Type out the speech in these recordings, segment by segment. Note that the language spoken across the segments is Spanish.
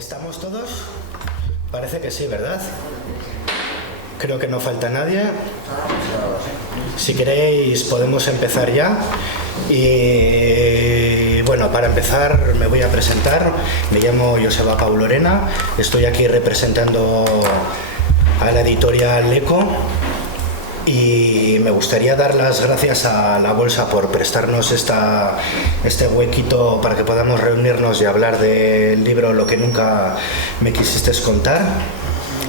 ¿Estamos todos? Parece que sí, ¿verdad? Creo que no falta nadie. Si queréis podemos empezar ya. Y bueno, para empezar me voy a presentar. Me llamo Joseba Pau Lorena. Estoy aquí representando a la editorial Eco. Y me gustaría dar las gracias a La Bolsa por prestarnos este huequito para que podamos reunirnos y hablar del libro Lo que nunca me quisiste contar.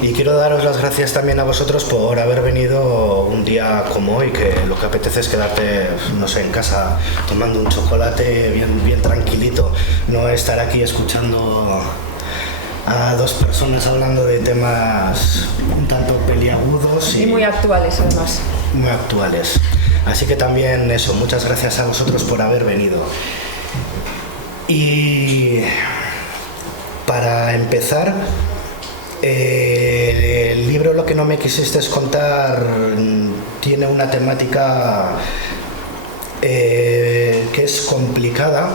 Y quiero daros las gracias también a vosotros por haber venido un día como hoy, que lo que apetece es quedarte, no sé, en casa tomando un chocolate bien tranquilito, no estar aquí escuchando a dos personas hablando de temas un tanto peliagudos y muy actuales además. Muy actuales. Así que también eso, muchas gracias a vosotros por haber venido. Y para empezar, el libro Lo que no me quisiste contar tiene una temática que es complicada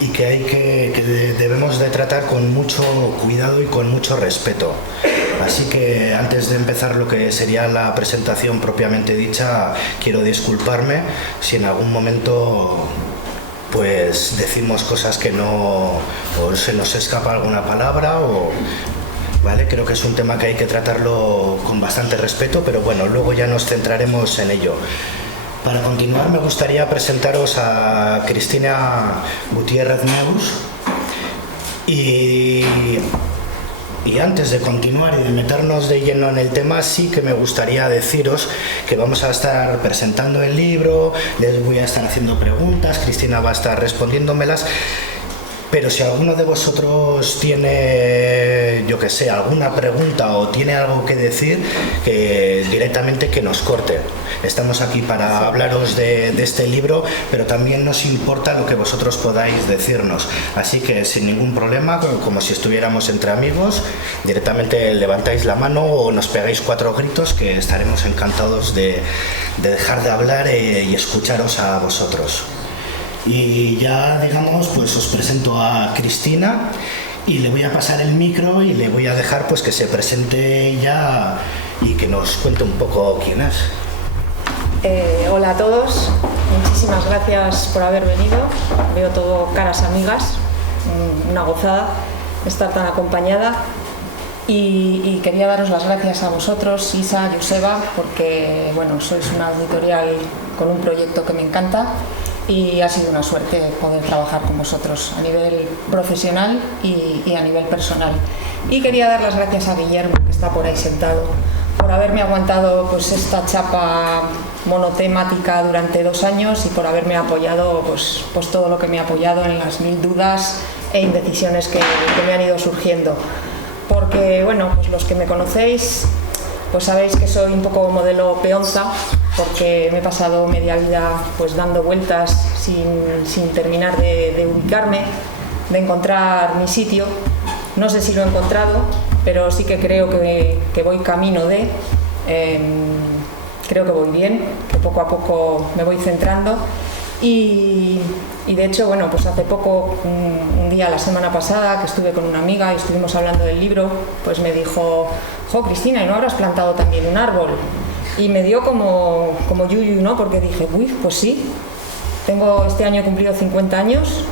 y que debemos de tratar con mucho cuidado y con mucho respeto. Así que antes de empezar lo que sería la presentación propiamente dicha, quiero disculparme si en algún momento pues decimos cosas que no, o se nos escapa alguna palabra ¿vale? Creo que es un tema que hay que tratarlo con bastante respeto, pero bueno, luego ya nos centraremos en ello. Para continuar me gustaría presentaros a Cristina Gutiérrez Neus y antes de continuar y de meternos de lleno en el tema, sí que me gustaría deciros que vamos a estar presentando el libro, les voy a estar haciendo preguntas, Cristina va a estar respondiéndomelas. Pero si alguno de vosotros tiene, yo que sé, alguna pregunta o tiene algo que decir, que directamente que nos corte. Estamos aquí para hablaros de este libro, pero también nos importa lo que vosotros podáis decirnos. Así que sin ningún problema, como si estuviéramos entre amigos, directamente levantáis la mano o nos pegáis 4 gritos, que estaremos encantados de dejar de hablar y escucharos a vosotros. Y ya, digamos, pues os presento a Cristina y le voy a pasar el micro y le voy a dejar pues que se presente ya y que nos cuente un poco quién es. Hola a todos, muchísimas gracias por haber venido. Veo todo caras amigas, una gozada estar tan acompañada. Y quería daros las gracias a vosotros, Isa, Joseba, porque bueno, sois una editorial con un proyecto que me encanta. Y ha sido una suerte poder trabajar con vosotros a nivel profesional y a nivel personal. Y quería dar las gracias a Guillermo, que está por ahí sentado, por haberme aguantado pues esta chapa monotemática durante 2 años y por haberme apoyado pues todo lo que me ha apoyado en las 1000 dudas e indecisiones que me han ido surgiendo. Porque bueno, pues los que me conocéis pues sabéis que soy un poco modelo peonza, porque me he pasado media vida pues dando vueltas sin terminar de ubicarme, de encontrar mi sitio. No sé si lo he encontrado, pero sí que creo que voy camino de, creo que voy bien, que poco a poco me voy centrando. Y de hecho, bueno, pues hace poco, un día la semana pasada, que estuve con una amiga y estuvimos hablando del libro, pues me dijo: jo, Cristina, ¿y no habrás plantado también un árbol? Y me dio como yuyu, ¿no? Porque dije, uy, pues sí, este año he cumplido 50 años,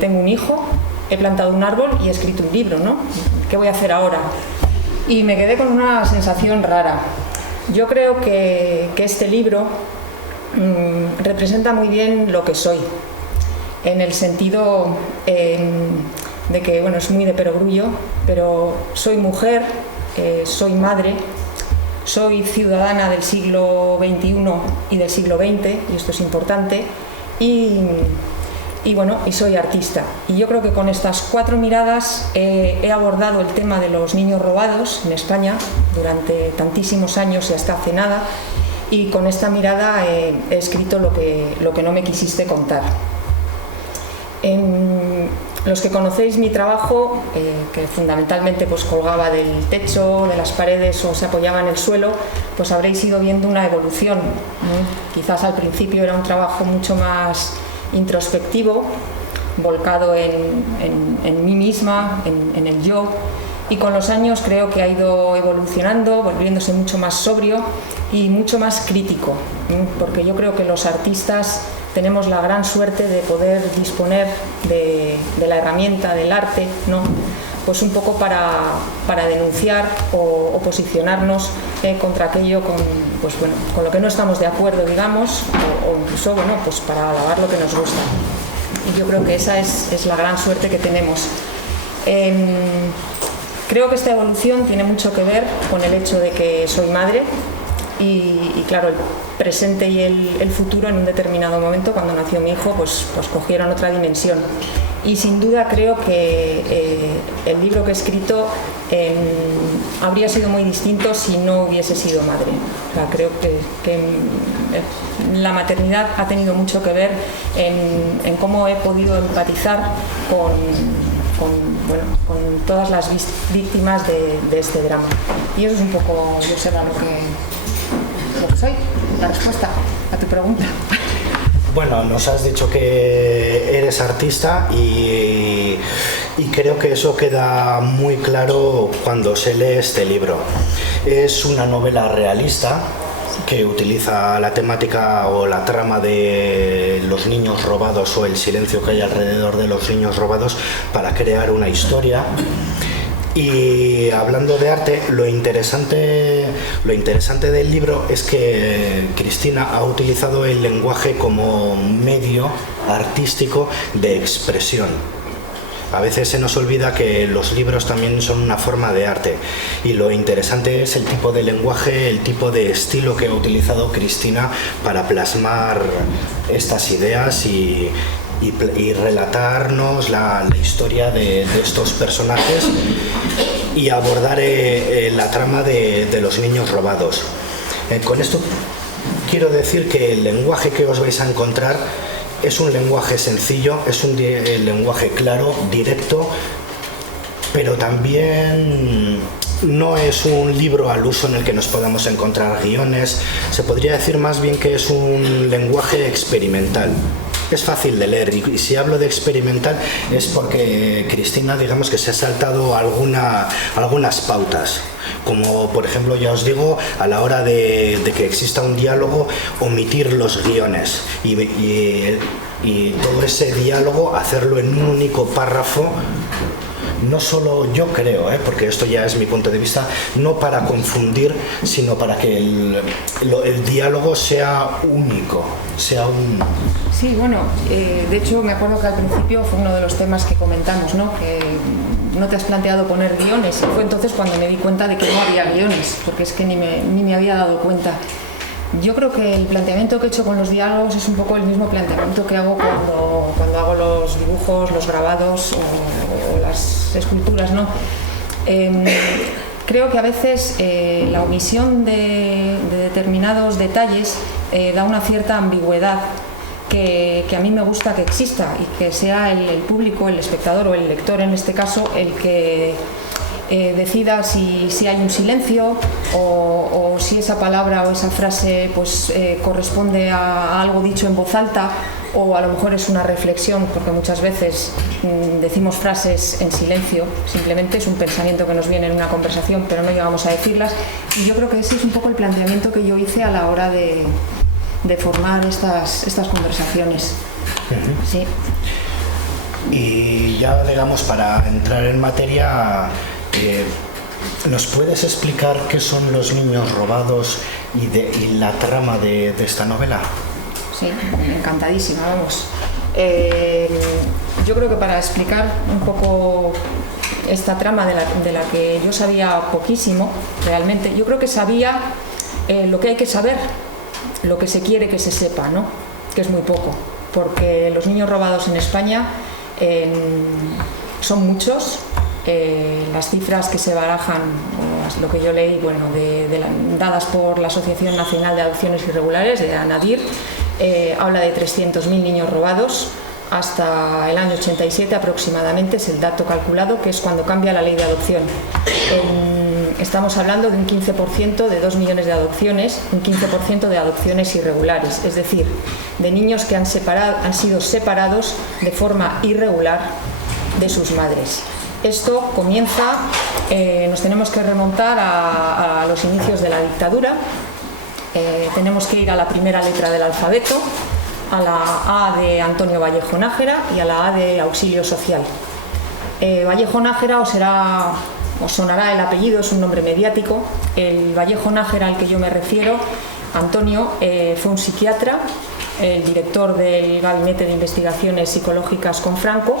tengo un hijo, he plantado un árbol y he escrito un libro, ¿no? ¿Qué voy a hacer ahora? Y me quedé con una sensación rara. Yo creo que este libro representa muy bien lo que soy, en el sentido de que, bueno, es muy de perogrullo, pero soy mujer, soy madre, soy ciudadana del siglo XXI y del siglo XX, y esto es importante, y bueno, y soy artista. Y yo creo que con estas 4 miradas he abordado el tema de los niños robados en España durante tantísimos años y hasta hace nada, y con esta mirada he escrito lo que no me quisiste contar. Los que conocéis mi trabajo, que fundamentalmente pues colgaba del techo, de las paredes o se apoyaba en el suelo, pues habréis ido viendo una evolución. Quizás al principio era un trabajo mucho más introspectivo, volcado en mí misma, en el yo, y con los años creo que ha ido evolucionando, volviéndose mucho más sobrio y mucho más crítico, porque yo creo que los artistas tenemos la gran suerte de poder disponer de la herramienta del arte, ¿no? Pues un poco para denunciar o posicionarnos contra aquello con lo que no estamos de acuerdo, digamos, o incluso pues para alabar lo que nos gusta. Y yo creo que esa es la gran suerte que tenemos. Creo que esta evolución tiene mucho que ver con el hecho de que soy madre y claro, el presente y el futuro en un determinado momento, cuando nació mi hijo, pues cogieron otra dimensión. Y sin duda creo que el libro que he escrito habría sido muy distinto si no hubiese sido madre. O sea, creo que la maternidad ha tenido mucho que ver en cómo he podido empatizar con todas las víctimas de este drama. Y eso es un poco, yo sé, lo que soy, la respuesta a tu pregunta. Bueno, nos has dicho que eres artista y creo que eso queda muy claro cuando se lee este libro. Es una novela realista que utiliza la temática o la trama de los niños robados o el silencio que hay alrededor de los niños robados para crear una historia. Y hablando de arte, lo interesante del libro es que Cristina ha utilizado el lenguaje como medio artístico de expresión. A veces se nos olvida que los libros también son una forma de arte y lo interesante es el tipo de lenguaje, el tipo de estilo que ha utilizado Cristina para plasmar estas ideas y relatarnos la historia de estos personajes y abordar la trama de los niños robados. Con esto quiero decir que el lenguaje que os vais a encontrar es un lenguaje sencillo, es un lenguaje claro, directo, pero también no es un libro al uso en el que nos podamos encontrar guiones. Se podría decir más bien que es un lenguaje experimental. Es fácil de leer y si hablo de experimental es porque Cristina, digamos que se ha saltado algunas pautas, como por ejemplo, ya os digo, a la hora de que exista un diálogo, omitir los guiones y todo ese diálogo hacerlo en un único párrafo. No solo yo creo, porque esto ya es mi punto de vista, no para confundir, sino para que el diálogo sea único, sea un... Sí, bueno, de hecho me acuerdo que al principio fue uno de los temas que comentamos, ¿no? Que no te has planteado poner guiones, y fue entonces cuando me di cuenta de que no había guiones, porque es que ni me había dado cuenta. Yo creo que el planteamiento que he hecho con los diálogos es un poco el mismo planteamiento que hago cuando hago los dibujos, los grabados o las esculturas, ¿no? Creo que a veces la omisión de determinados detalles da una cierta ambigüedad que a mí me gusta que exista y que sea el público, el espectador o el lector en este caso el que decida si hay un silencio o si esa palabra o esa frase pues corresponde a algo dicho en voz alta o a lo mejor es una reflexión, porque muchas veces decimos frases en silencio, simplemente es un pensamiento que nos viene en una conversación pero no llegamos a decirlas, y yo creo que ese es un poco el planteamiento que yo hice a la hora de formar estas conversaciones. Sí. Y ya digamos, para entrar en materia, ¿nos puedes explicar qué son los niños robados y la trama de esta novela? Sí, encantadísima, vamos. Yo creo que para explicar un poco esta trama de la que yo sabía poquísimo, realmente, yo creo que sabía lo que hay que saber, lo que se quiere que se sepa, ¿no? Que es muy poco, porque los niños robados en España son muchos. Las cifras que se barajan, lo que yo leí, bueno, dadas por la Asociación Nacional de Adopciones Irregulares, de ANADIR, habla de 300.000 niños robados hasta el año 87 aproximadamente, es el dato calculado, que es cuando cambia la ley de adopción. estamos hablando de un 15% de 2 millones de adopciones, un 15% de adopciones irregulares, es decir, de niños que han sido separados de forma irregular de sus madres. Esto comienza, nos tenemos que remontar a los inicios de la dictadura, tenemos que ir a la primera letra del alfabeto, a la A de Antonio Vallejo Nájera y a la A de Auxilio Social. Vallejo Nájera os sonará el apellido, es un nombre mediático. El Vallejo Nájera al que yo me refiero, Antonio, fue un psiquiatra, el director del Gabinete de Investigaciones Psicológicas con Franco,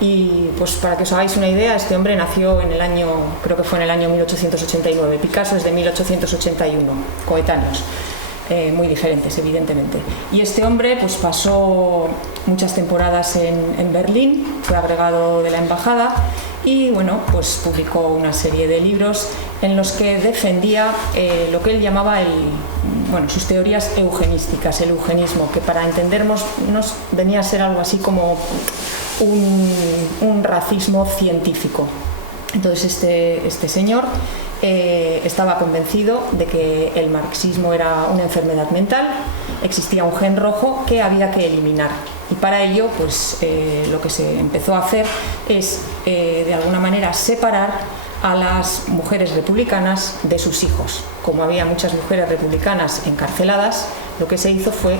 y pues para que os hagáis una idea, este hombre nació en el año, creo que fue en el año 1889, Picasso es de 1881, coetáneos. Muy diferentes, evidentemente. Y este hombre pues pasó muchas temporadas en Berlín, fue agregado de la embajada y bueno, pues publicó una serie de libros en los que defendía lo que él llamaba sus teorías eugenísticas, el eugenismo, que para entendernos venía a ser algo así como un racismo científico. Entonces este señor estaba convencido de que el marxismo era una enfermedad mental, existía un gen rojo que había que eliminar. Y para ello, pues lo que se empezó a hacer es, de alguna manera, separar a las mujeres republicanas de sus hijos. Como había muchas mujeres republicanas encarceladas, lo que se hizo fue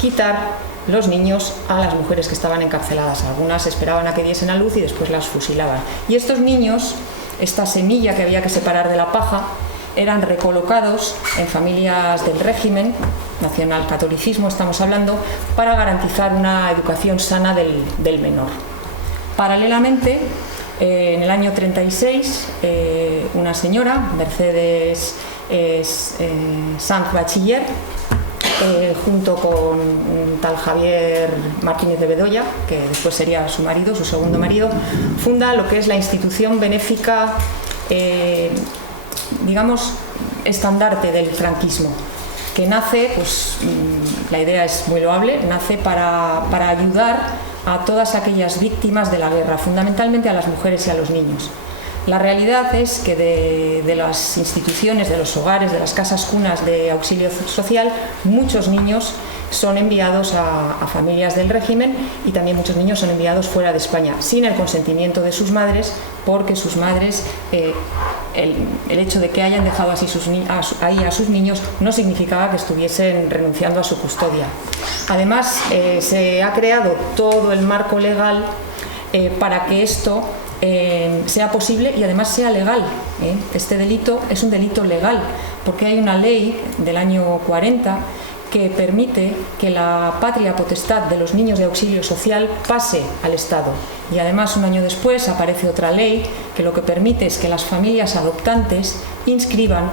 quitar los niños a las mujeres que estaban encarceladas. Algunas esperaban a que diesen a luz y después las fusilaban. Y estos niños, esta semilla que había que separar de la paja, eran recolocados en familias del régimen, nacionalcatolicismo estamos hablando, para garantizar una educación sana del menor. Paralelamente, en el año 36, una señora, Mercedes Sanz Bachiller, junto con un tal Javier Martínez de Bedoya, que después sería su marido, su segundo marido, funda lo que es la institución benéfica, digamos, estandarte del franquismo, que nace, pues la idea es muy loable, nace para ayudar a todas aquellas víctimas de la guerra, fundamentalmente a las mujeres y a los niños. La realidad es que de las instituciones, de los hogares, de las casas cunas de auxilio social, muchos niños son enviados a familias del régimen y también muchos niños son enviados fuera de España, sin el consentimiento de sus madres, porque sus madres, el hecho de que hayan dejado así ahí a sus niños no significaba que estuviesen renunciando a su custodia. Además, se ha creado todo el marco legal para que esto sea posible y además sea legal. Este delito es un delito legal porque hay una ley del año 40 que permite que la patria potestad de los niños de auxilio social pase al Estado, y además un año después aparece otra ley que lo que permite es que las familias adoptantes inscriban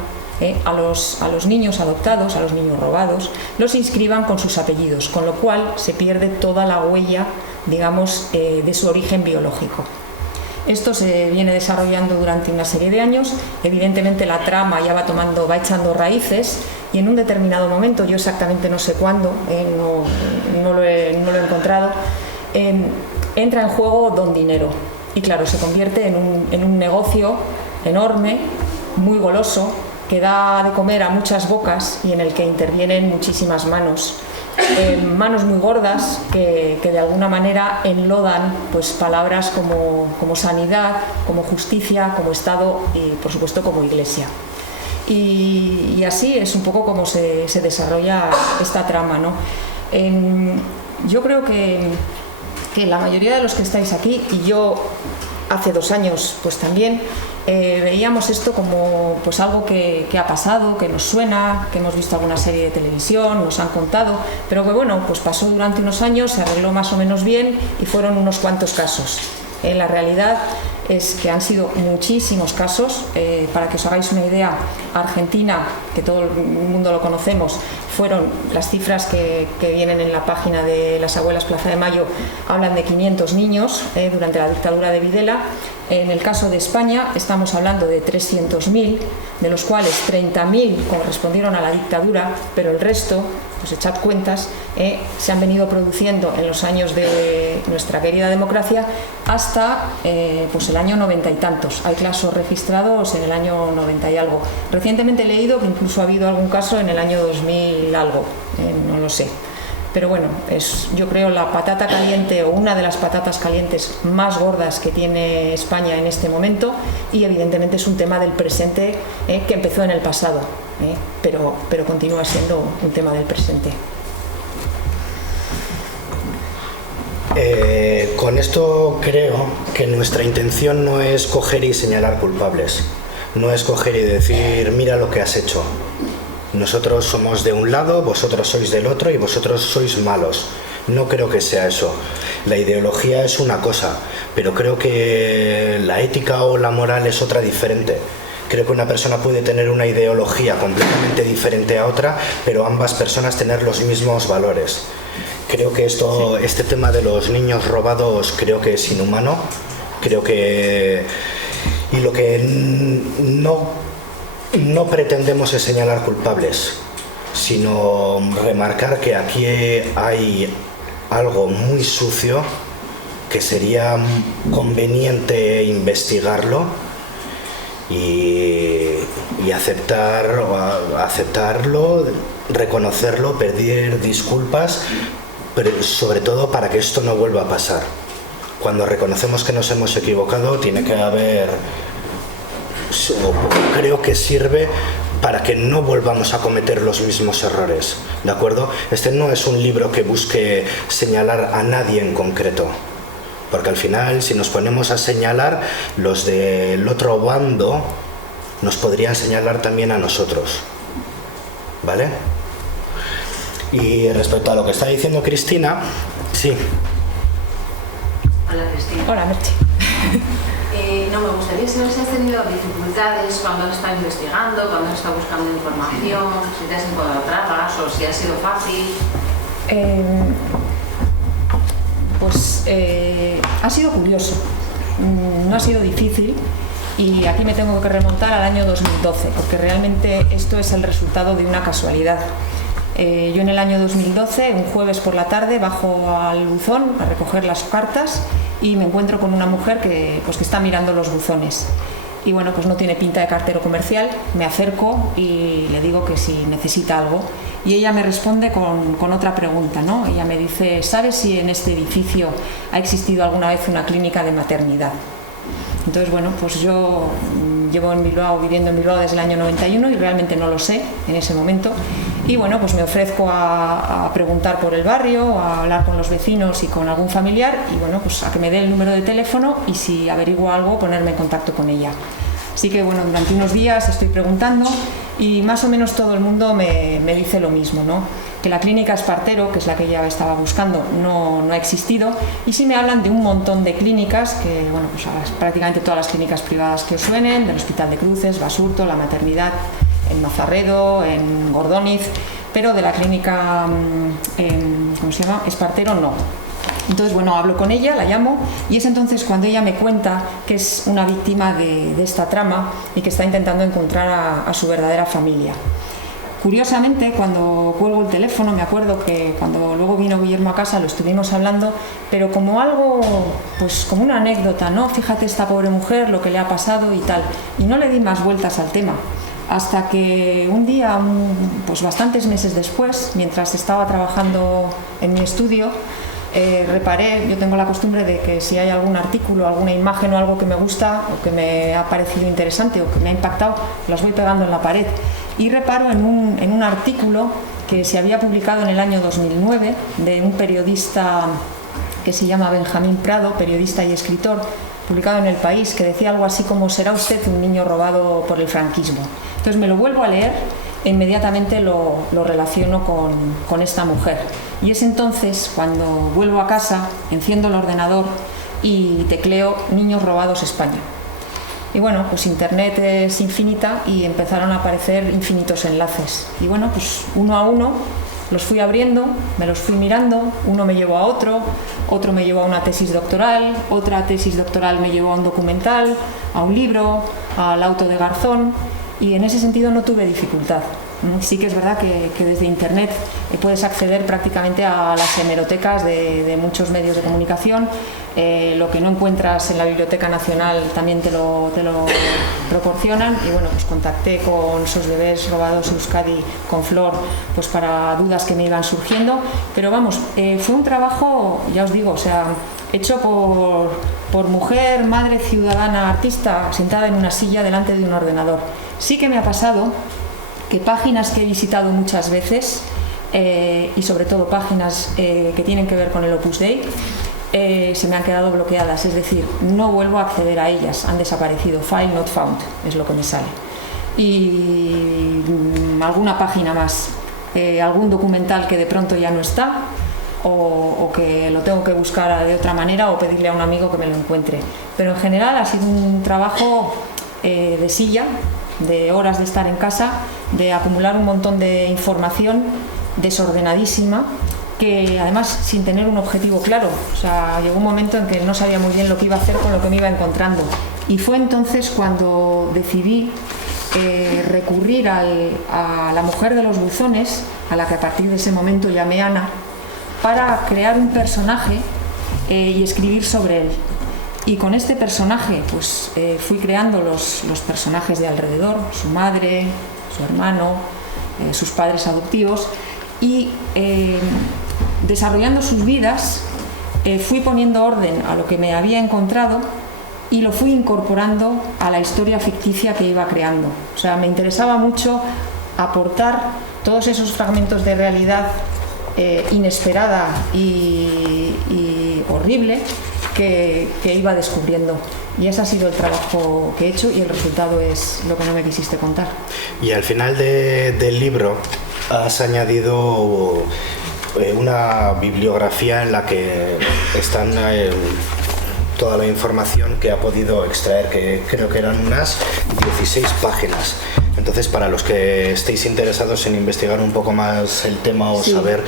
a los niños adoptados, a los niños robados, los inscriban con sus apellidos, con lo cual se pierde toda la huella, digamos, de su origen biológico. Esto se viene desarrollando durante una serie de años. Evidentemente la trama ya va echando raíces y en un determinado momento, yo exactamente no sé cuándo, no lo he encontrado, entra en juego Don Dinero y claro, se convierte en un negocio enorme, muy goloso, que da de comer a muchas bocas y en el que intervienen muchísimas manos. Manos muy gordas que de alguna manera enlodan pues palabras como sanidad, como justicia, como Estado y por supuesto como Iglesia. Y así es un poco como se desarrolla esta trama, ¿no? Yo creo que la mayoría de los que estáis aquí, y yo hace 2 años pues también, veíamos esto como pues algo que ha pasado, que nos suena, que hemos visto alguna serie de televisión, nos han contado, pero que bueno, pues pasó durante unos años, se arregló más o menos bien y fueron unos cuantos casos. La realidad es que han sido muchísimos casos. Para que os hagáis una idea, Argentina, que todo el mundo lo conocemos, fueron las cifras que vienen en la página de las abuelas Plaza de Mayo, hablan de 500 niños durante la dictadura de Videla. En el caso de España estamos hablando de 300.000, de los cuales 30.000 correspondieron a la dictadura, pero el resto pues echad cuentas, se han venido produciendo en los años de nuestra querida democracia hasta pues el año 90 y tantos. Hay casos registrados en el año 90 y algo. Recientemente he leído que incluso ha habido algún caso en el año 2000 algo, no lo sé. Pero bueno, es, yo creo, la patata caliente o una de las patatas calientes más gordas que tiene España en este momento, y evidentemente es un tema del presente que empezó en el pasado, pero continúa siendo un tema del presente. Con esto creo que nuestra intención no es coger y señalar culpables, no es coger y decir mira lo que has hecho. Nosotros somos de un lado, vosotros sois del otro y vosotros sois malos. No creo que sea eso. La ideología es una cosa, pero creo que la ética o la moral es otra diferente. Creo que una persona puede tener una ideología completamente diferente a otra, pero ambas personas tener los mismos valores. Creo que este tema de los niños robados creo que es inhumano. Creo que... Y lo que no pretendemos es señalar culpables, sino remarcar que aquí hay algo muy sucio que sería conveniente investigarlo y aceptarlo, reconocerlo, pedir disculpas, pero sobre todo para que esto no vuelva a pasar. Cuando reconocemos que nos hemos equivocado, tiene que haber... Creo que sirve para que no volvamos a cometer los mismos errores, ¿de acuerdo? Este no es un libro que busque señalar a nadie en concreto, porque al final, si nos ponemos a señalar, los del otro bando nos podrían señalar también a nosotros, ¿vale? Y respecto a lo que está diciendo Cristina, sí. Hola, Cristina. Hola, Merche. No, me gustaría saber si has tenido dificultades cuando has estado investigando, cuando has estado buscando información, si te has encontrado trabas o si ha sido fácil. Ha sido curioso, no ha sido difícil, y aquí me tengo que remontar al año 2012, porque realmente esto es el resultado de una casualidad. Yo en el año 2012, un jueves por la tarde, bajo al buzón a recoger las cartas y me encuentro con una mujer que está mirando los buzones. Y bueno, pues no tiene pinta de cartero comercial. Me acerco y le digo que si necesita algo. Y ella me responde con otra pregunta, ¿no? Ella me dice, ¿sabes si en este edificio ha existido alguna vez una clínica de maternidad? Entonces, bueno, pues yo llevo viviendo en Bilbao desde el año 91 y realmente no lo sé en ese momento. Y bueno, pues me ofrezco a preguntar por el barrio, a hablar con los vecinos y con algún familiar, y bueno, pues a que me dé el número de teléfono y si averiguo algo, ponerme en contacto con ella. Así que bueno, durante unos días estoy preguntando y más o menos todo el mundo me dice lo mismo, ¿no? Que la clínica Espartero, que es la que ella estaba buscando, no ha existido, y sí me hablan de un montón de clínicas, que bueno, pues prácticamente todas las clínicas privadas que os suenen, del Hospital de Cruces, Basurto, la maternidad en Mazarredo, en Gordóniz, pero de la clínica ¿cómo se llama? Espartero no. Entonces, bueno, hablo con ella, la llamo, y es entonces cuando ella me cuenta que es una víctima de esta trama y que está intentando encontrar a su verdadera familia. Curiosamente, cuando cuelgo el teléfono, me acuerdo que cuando luego vino Guillermo a casa lo estuvimos hablando, pero como algo, pues como una anécdota, ¿no? Fíjate esta pobre mujer, lo que le ha pasado y tal. Y no le di más vueltas al tema. Hasta que un día, pues bastantes meses después, mientras estaba trabajando en mi estudio, reparé, yo tengo la costumbre de que si hay algún artículo, alguna imagen o algo que me gusta o que me ha parecido interesante o que me ha impactado, las voy pegando en la pared. Y reparo en un artículo que se había publicado en el año 2009 de un periodista que se llama Benjamín Prado, periodista y escritor, publicado en El País, que decía algo así como: ¿será usted un niño robado por el franquismo? Entonces me lo vuelvo a leer e inmediatamente lo relaciono con esta mujer. Y es entonces cuando vuelvo a casa, enciendo el ordenador y tecleo Niños robados España. Y bueno, pues internet es infinita y empezaron a aparecer infinitos enlaces. Y bueno, pues uno a uno los fui abriendo, me los fui mirando, uno me llevó a otro me llevó a una tesis doctoral, otra tesis doctoral me llevó a un documental, a un libro, al auto de Garzón, y en ese sentido no tuve dificultad. Sí que es verdad que desde Internet puedes acceder prácticamente a las hemerotecas de muchos medios de comunicación. Lo que no encuentras en la Biblioteca Nacional también te lo proporcionan, y bueno, pues contacté con SOS Bebés Robados Euskadi, con Flor, pues para dudas que me iban surgiendo, pero vamos, fue un trabajo, ya os digo, o sea, hecho por mujer, madre, ciudadana, artista, sentada en una silla delante de un ordenador. Sí que me ha pasado que páginas que he visitado muchas veces, y sobre todo páginas que tienen que ver con el Opus Dei, se me han quedado bloqueadas, es decir, no vuelvo a acceder a ellas, han desaparecido, file not found es lo que me sale. Y alguna página más, algún documental que de pronto ya no está, o que lo tengo que buscar de otra manera, o pedirle a un amigo que me lo encuentre. Pero en general ha sido un trabajo de silla, de horas de estar en casa, de acumular un montón de información desordenadísima, que además sin tener un objetivo claro. O sea, llegó un momento en que no sabía muy bien lo que iba a hacer con lo que me iba encontrando, y fue entonces cuando decidí recurrir a la mujer de los buzones, a la que a partir de ese momento llamé Ana, para crear un personaje y escribir sobre él. Y con este personaje pues fui creando los personajes de alrededor, su madre, su hermano, sus padres adoptivos, y desarrollando sus vidas fui poniendo orden a lo que me había encontrado y lo fui incorporando a la historia ficticia que iba creando. O sea, me interesaba mucho aportar todos esos fragmentos de realidad inesperada y horrible que iba descubriendo. Y ese ha sido el trabajo que he hecho, y el resultado es lo que no me quisiste contar. Y al final del libro has añadido una bibliografía en la que están toda la información que ha podido extraer, que creo que eran unas 16 páginas. Entonces, para los que estéis interesados en investigar un poco más el tema o saber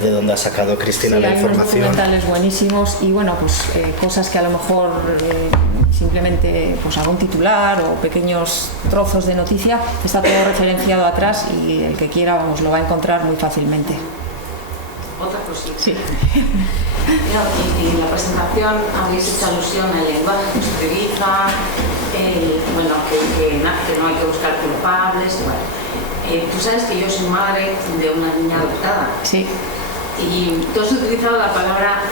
de dónde ha sacado Cristina la información. Hay unos documentales buenísimos y bueno, pues cosas que a lo mejor simplemente pues algún titular o pequeños trozos de noticia, está todo referenciado atrás, y el que quiera, vamos, lo va a encontrar muy fácilmente. Otra cosita. Sí. En la presentación habéis hecho alusión al lenguaje que se utiliza, bueno, que no hay que buscar culpables. Bueno, tú sabes que yo soy madre de una niña adoptada. Sí. Y tú has utilizado la palabra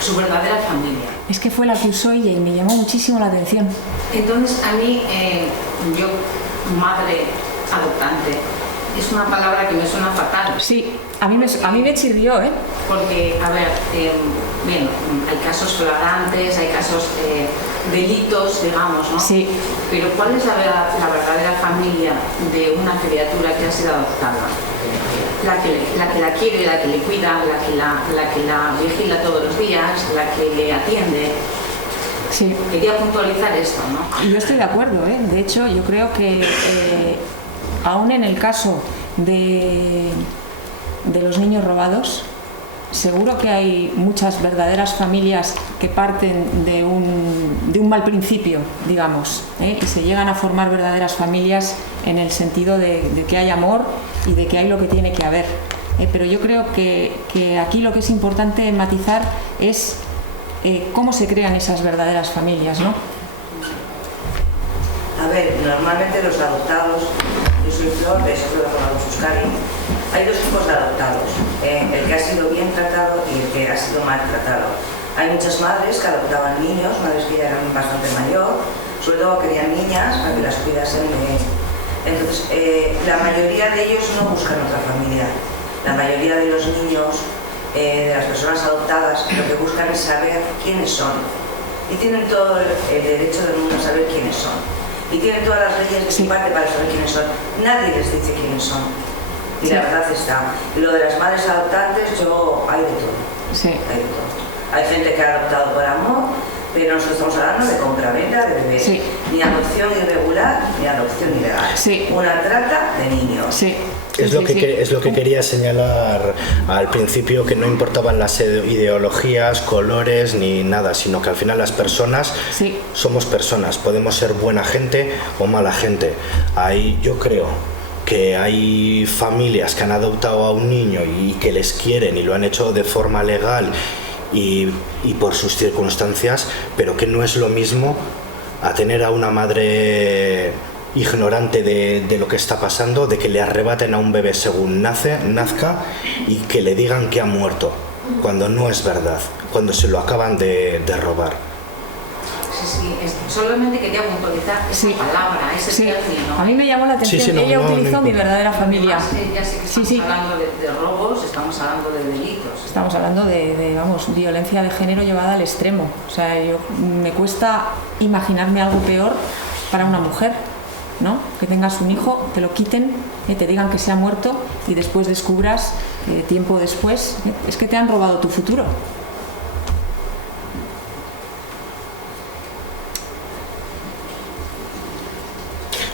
su verdadera familia. Es que fue la que usó ella y me llamó muchísimo la atención. Entonces, a mí, yo, madre adoptante, es una palabra que me suena fatal. Sí, a mí me chirrió, ¿eh? Porque, a ver, bien, hay casos flagrantes, hay casos delitos, digamos, ¿no? Sí. Pero ¿cuál es la verdadera familia de una criatura que ha sido adoptada? La que la quiere, la que le cuida, la que la vigila todos los días, la que le atiende. Sí. Quería puntualizar esto, ¿no? Yo estoy de acuerdo, ¿eh? De hecho, yo creo que aún en el caso de los niños robados, seguro que hay muchas verdaderas familias que parten de un mal principio, digamos, y se llegan a formar verdaderas familias en el sentido de que hay amor y de que hay lo que tiene que haber. Pero yo creo que aquí lo que es importante matizar es cómo se crean esas verdaderas familias, ¿no? A ver, normalmente los adoptados, yo soy Flor, de eso lo conozco Euskadi. Hay dos tipos de adoptados, el que ha sido bien tratado y el que ha sido maltratado. Hay muchas madres que adoptaban niños, madres que ya eran bastante mayor, sobre todo querían niñas para que las cuidasen de... Entonces, la mayoría de ellos no buscan otra familia. La mayoría de los niños, de las personas adoptadas, lo que buscan es saber quiénes son. Y tienen todo el derecho del mundo a saber quiénes son. Y tienen todas las leyes de su parte para saber quiénes son. Nadie les dice quiénes son. Y la verdad está. Y lo de las madres adoptantes, hay de todo. Sí. Hay de todo. Hay gente que ha adoptado por amor, pero nosotros estamos hablando de compra-venta de bebés. Sí. Ni adopción irregular, ni adopción ilegal. Sí. Una trata de niños. Sí. Es lo que quería señalar al principio, que no importaban las ideologías, colores ni nada, sino que al final las personas somos personas, podemos ser buena gente o mala gente. Ahí yo creo que hay familias que han adoptado a un niño y que les quieren y lo han hecho de forma legal y por sus circunstancias, pero que no es lo mismo a tener a una madre ignorante de lo que está pasando, de que le arrebaten a un bebé según nazca y que le digan que ha muerto, cuando no es verdad, cuando se lo acaban de robar. Sí, solamente quería puntualizar esa palabra, ese término. A mí me llamó la atención, ella utilizó mi verdadera familia. Ya sé que estamos hablando de robos, estamos hablando de delitos. Estamos hablando de violencia de género llevada al extremo. O sea, me cuesta imaginarme algo peor para una mujer, ¿no? Que tengas un hijo, te lo quiten, te digan que se ha muerto y después descubras, tiempo después, es que te han robado tu futuro.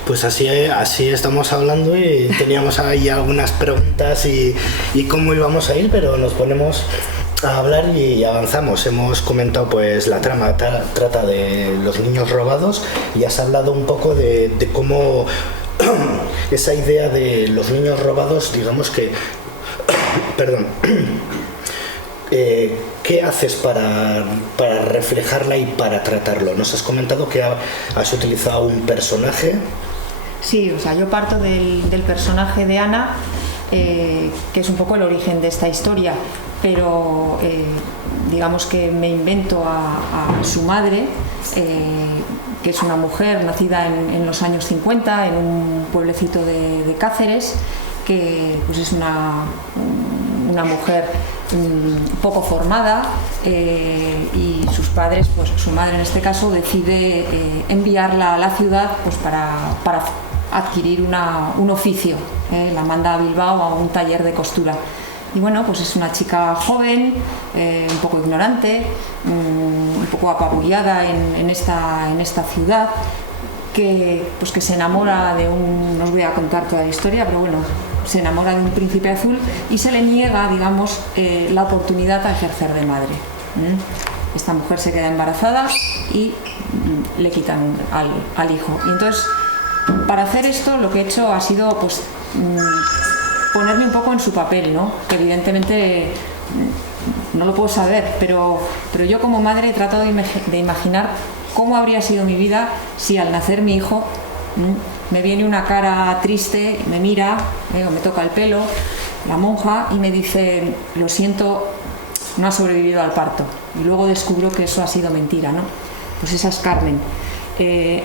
Pues así estamos hablando y teníamos ahí algunas preguntas y cómo íbamos a ir, pero nos ponemos a hablar y avanzamos. Hemos comentado pues la trama trata de los niños robados y has hablado un poco de cómo esa idea de los niños robados, digamos que perdón, ¿qué haces para reflejarla y para tratarlo? Nos has comentado que has utilizado un personaje. Sí, o sea, yo parto del personaje de Ana, que es un poco el origen de esta historia, pero digamos que me invento a su madre, que es una mujer nacida en los años 50 en un pueblecito de Cáceres, que pues es una mujer poco formada, y sus padres, pues su madre en este caso, decide enviarla a la ciudad pues para adquirir un oficio, la manda a Bilbao a un taller de costura. Y bueno, pues es una chica joven, un poco ignorante, un poco apabullada en esta ciudad, que se enamora de no os voy a contar toda la historia, pero bueno, se enamora de un príncipe azul y se le niega, digamos, la oportunidad a ejercer de madre. Esta mujer se queda embarazada y le quitan al hijo. Y entonces, para hacer esto, lo que he hecho ha sido pues ponerme un poco en su papel, ¿no? Que evidentemente no lo puedo saber, pero yo como madre he tratado de imaginar cómo habría sido mi vida si al nacer mi hijo me viene una cara triste, me mira, o me toca el pelo, la monja, y me dice: lo siento, no ha sobrevivido al parto. Y luego descubro que eso ha sido mentira, ¿no? Pues esa es Carmen.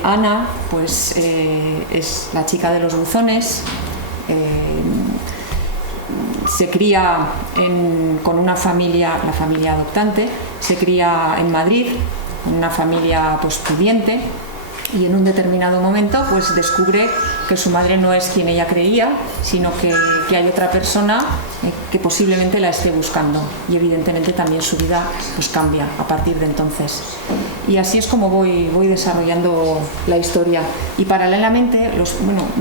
Ana, pues es la chica de los buzones, se cría con una familia, la familia adoptante, se cría en Madrid, con una familia pues pudiente, y en un determinado momento pues descubre que su madre no es quien ella creía, sino que hay otra persona que posiblemente la esté buscando, y evidentemente también su vida pues cambia a partir de entonces. Y así es como voy desarrollando la historia. Y paralelamente,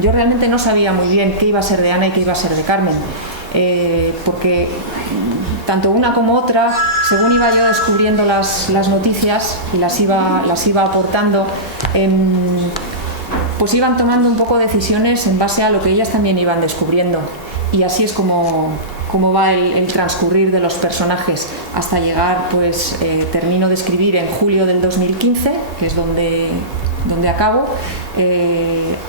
yo realmente no sabía muy bien qué iba a ser de Ana y qué iba a ser de Carmen, porque tanto una como otra, según iba yo descubriendo las noticias y las iba aportando, pues iban tomando un poco decisiones en base a lo que ellas también iban descubriendo. Y así es como va el transcurrir de los personajes hasta llegar, pues termino de escribir en julio del 2015, que es donde acabo,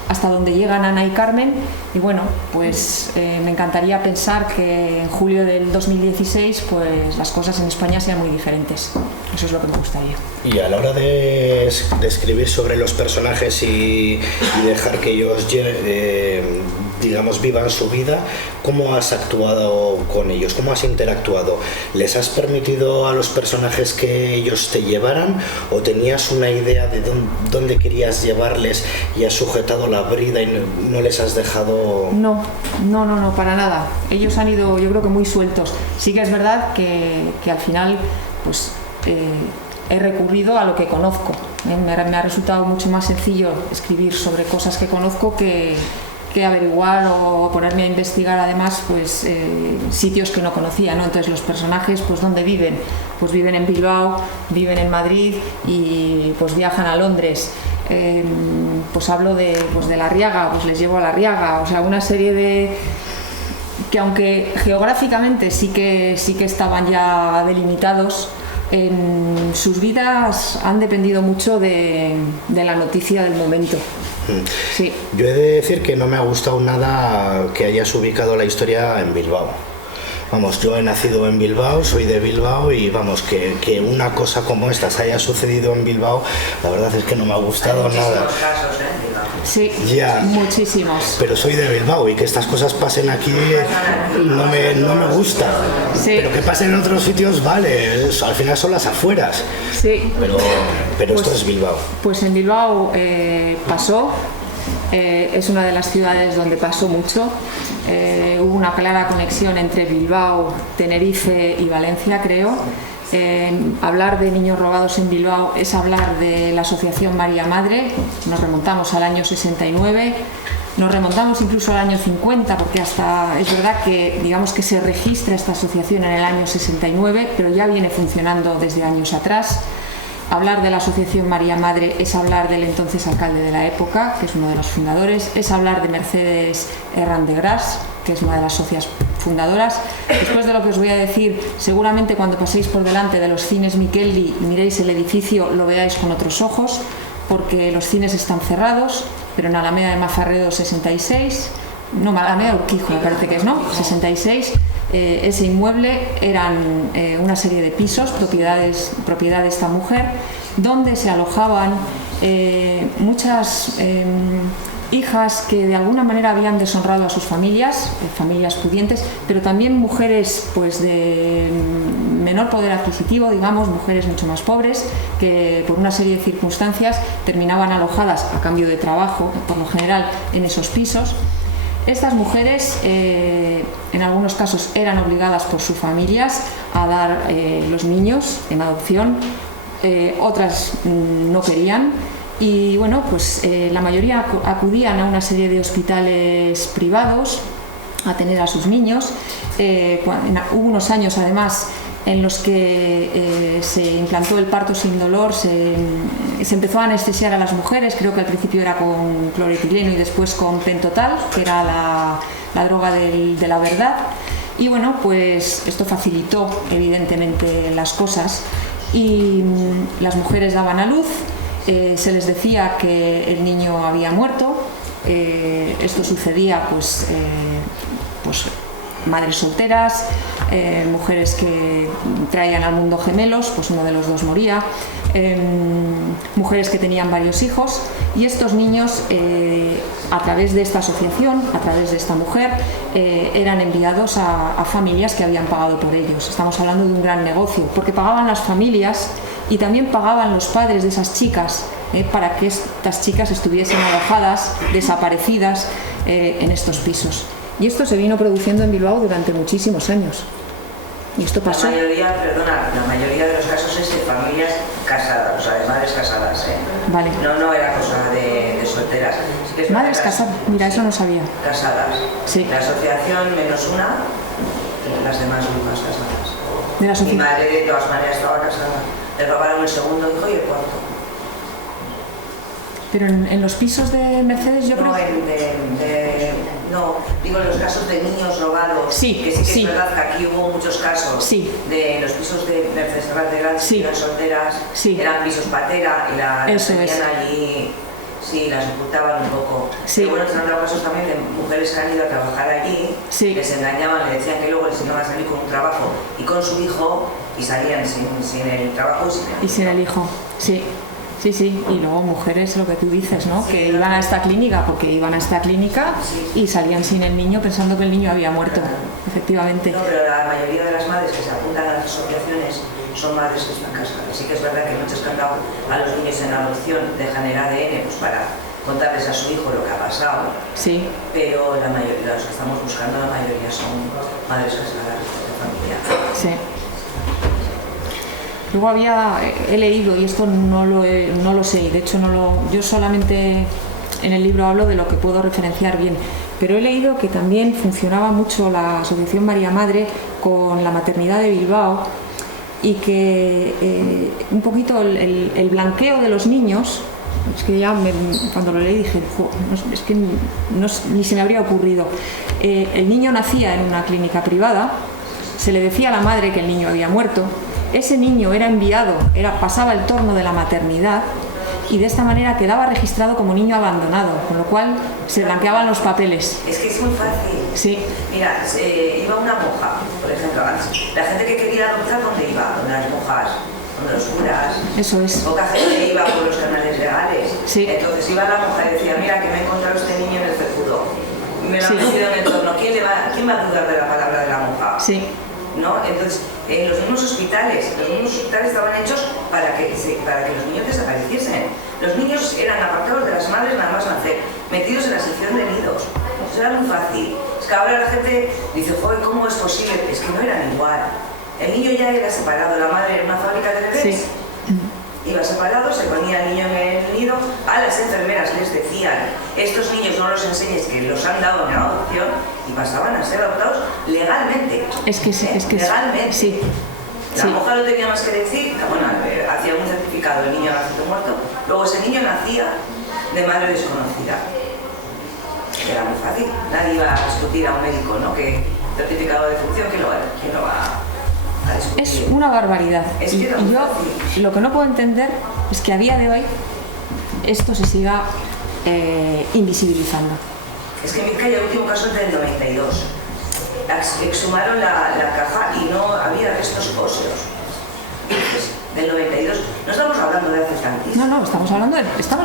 hasta donde llegan Ana y Carmen, y bueno, pues me encantaría pensar que en julio del 2016 pues las cosas en España sean muy diferentes. Eso es lo que me gustaría. Y a la hora de escribir sobre los personajes y dejar que ellos digamos vivan su vida, ¿cómo has actuado con ellos? ¿Cómo has interactuado? ¿Les has permitido a los personajes que ellos te llevaran, o tenías una idea de dónde querías llevarles y has sujetado la brida y no les has dejado? No, para nada. Ellos han ido, yo creo que muy sueltos. Sí que es verdad que al final pues he recurrido a lo que conozco. Me ha resultado mucho más sencillo escribir sobre cosas que conozco que averiguar o ponerme a investigar además pues sitios que no conocía, ¿no? Entonces los personajes, pues ¿dónde viven? Pues viven en Bilbao, viven en Madrid y pues viajan a Londres. pues hablo de La Arriaga, pues les llevo a La Arriaga, o sea, una serie de... que aunque geográficamente sí que estaban ya delimitados, en sus vidas han dependido mucho de la noticia del momento. Sí. Yo he de decir que no me ha gustado nada que hayas ubicado la historia en Bilbao. Vamos, yo he nacido en Bilbao, soy de Bilbao y vamos, que una cosa como esta haya sucedido en Bilbao, la verdad es que no me ha gustado nada. Casos, Bilbao. Sí, ya, muchísimos. Pero soy de Bilbao y que estas cosas pasen aquí no me gusta. Sí. Pero que pasen en otros sitios, vale, al final son las afueras. Sí. Pero pues, esto es Bilbao. Pues en Bilbao pasó. Es una de las ciudades donde pasó mucho. Hubo una clara conexión entre Bilbao, Tenerife y Valencia, creo. Hablar de niños robados en Bilbao es hablar de la Asociación María Madre. Nos remontamos al año 69, nos remontamos incluso al año 50, porque hasta es verdad que digamos que se registra esta asociación en el año 69, pero ya viene funcionando desde años atrás. Hablar de la Asociación María Madre es hablar del entonces alcalde de la época, que es uno de los fundadores, es hablar de Mercedes Herrán de Gras, que es una de las socias fundadoras. Después de lo que os voy a decir, seguramente cuando paséis por delante de los cines Miquelli y miréis el edificio lo veáis con otros ojos, porque los cines están cerrados, pero en Alameda de Mazarredo 66, no, Alameda Urquijo me parece que es, ¿no? 66. Ese inmueble eran una serie de pisos, propiedad de esta mujer, donde se alojaban muchas hijas que de alguna manera habían deshonrado a sus familias, familias pudientes, pero también mujeres pues de menor poder adquisitivo, digamos, mujeres mucho más pobres, que por una serie de circunstancias terminaban alojadas a cambio de trabajo, por lo general, en esos pisos. Estas mujeres, en algunos casos, eran obligadas por sus familias a dar los niños en adopción, otras no querían y bueno, pues la mayoría acudían a una serie de hospitales privados a tener a sus niños. Hubo unos años además en los que se implantó el parto sin dolor, se empezó a anestesiar a las mujeres, creo que al principio era con clorietileno y después con pentotal, que era la droga de la verdad. Y bueno, pues esto facilitó evidentemente las cosas y las mujeres daban a luz, se les decía que el niño había muerto, esto sucedía pues madres solteras, mujeres que traían al mundo gemelos, pues uno de los dos moría, mujeres que tenían varios hijos y estos niños a través de esta asociación, a través de esta mujer, eran enviados a familias que habían pagado por ellos. Estamos hablando de un gran negocio, porque pagaban las familias y también pagaban los padres de esas chicas para que estas chicas estuviesen alojadas, desaparecidas en estos pisos. Y esto se vino produciendo en Bilbao durante muchísimos años. Y esto pasó. La mayoría de los casos es de familias casadas, o sea, de madres casadas. Vale. No era cosa de solteras. Sí que es madres casadas, mira, eso no sabía. Casadas. Sí. La asociación menos una, las demás son más casadas. De Mi madre de todas maneras estaba casada. Le robaron el segundo hijo y el cuarto. Pero en los pisos de Mercedes yo creo... No, digo en los casos de niños robados, sí, que sí que es verdad que aquí hubo muchos casos de los pisos de Mercedes Herrán, que eran solteras, eran pisos patera y las tenían allí, las ocultaban un poco. Pero bueno, se han dado casos también de mujeres que han ido a trabajar allí, les engañaban, le decían que luego les iban a salir con un trabajo y con su hijo y salían sin el trabajo y sin el hijo. Sí. Sí, y luego mujeres, lo que tú dices, ¿no? Que iban a esta clínica porque iban a esta clínica y salían sin el niño pensando que el niño había muerto, efectivamente. No, pero la mayoría de las madres que se apuntan a las asociaciones son madres que están casadas. Sí que es verdad que muchas que han dado a los niños en adopción dejan el ADN pues para contarles a su hijo lo que ha pasado. Sí. Pero la mayoría, los que estamos buscando, la mayoría son madres casadas de familia. Sí. Luego he leído, y esto no lo sé, de hecho yo solamente en el libro hablo de lo que puedo referenciar bien, pero he leído que también funcionaba mucho la Asociación María Madre con la maternidad de Bilbao y que un poquito el blanqueo de los niños es que ya cuando lo leí dije, es que ni se me habría ocurrido. El niño nacía en una clínica privada, se le decía a la madre que el niño había muerto, ese niño era enviado, pasaba el turno de la maternidad y de esta manera quedaba registrado como niño abandonado, con lo cual se blanqueaban los papeles. Es que es muy fácil. Sí. Mira, iba una monja, por ejemplo, antes. La gente que quería adoptar, ¿dónde iba? Donde las monjas, donde los curas. Eso es. Poca gente iba por los canales legales. Sí. Entonces iba la monja y decía, mira que me he encontrado este niño en el cejudo. Me lo han metido en el torno. ¿Quién va a dudar de la palabra de la monja? Sí. ¿No? Entonces, los mismos hospitales estaban hechos para que los niños desapareciesen. Los niños eran apartados de las madres nada más nacer, metidos en la sección de nidos. Eso era muy fácil. Es que ahora la gente dice, joder, ¿cómo es posible? Es que no eran igual. El niño ya era separado, la madre era una fábrica de bebés. Sí. Iba separado, se ponía el niño en el nido. A las enfermeras les decían, estos niños no los enseñes que los han dado en adopción, y pasaban a ser adoptados legalmente. Es que legalmente. Sí. La monja no tenía más que decir, bueno, hacía un certificado, el niño nació muerto, luego ese niño nacía de madre desconocida. Era muy fácil, nadie iba a discutir a un médico, ¿no? Que certificado de defunción, ¿quién lo va a discutir? Es una barbaridad. Es que y yo lo que no puedo entender es que a día de hoy esto se siga invisibilizando. Es que en Vizcaya el último caso es del 92. Exhumaron la caja y no había restos óseos. Del 92. No estamos hablando de hace tantísimo. No, estamos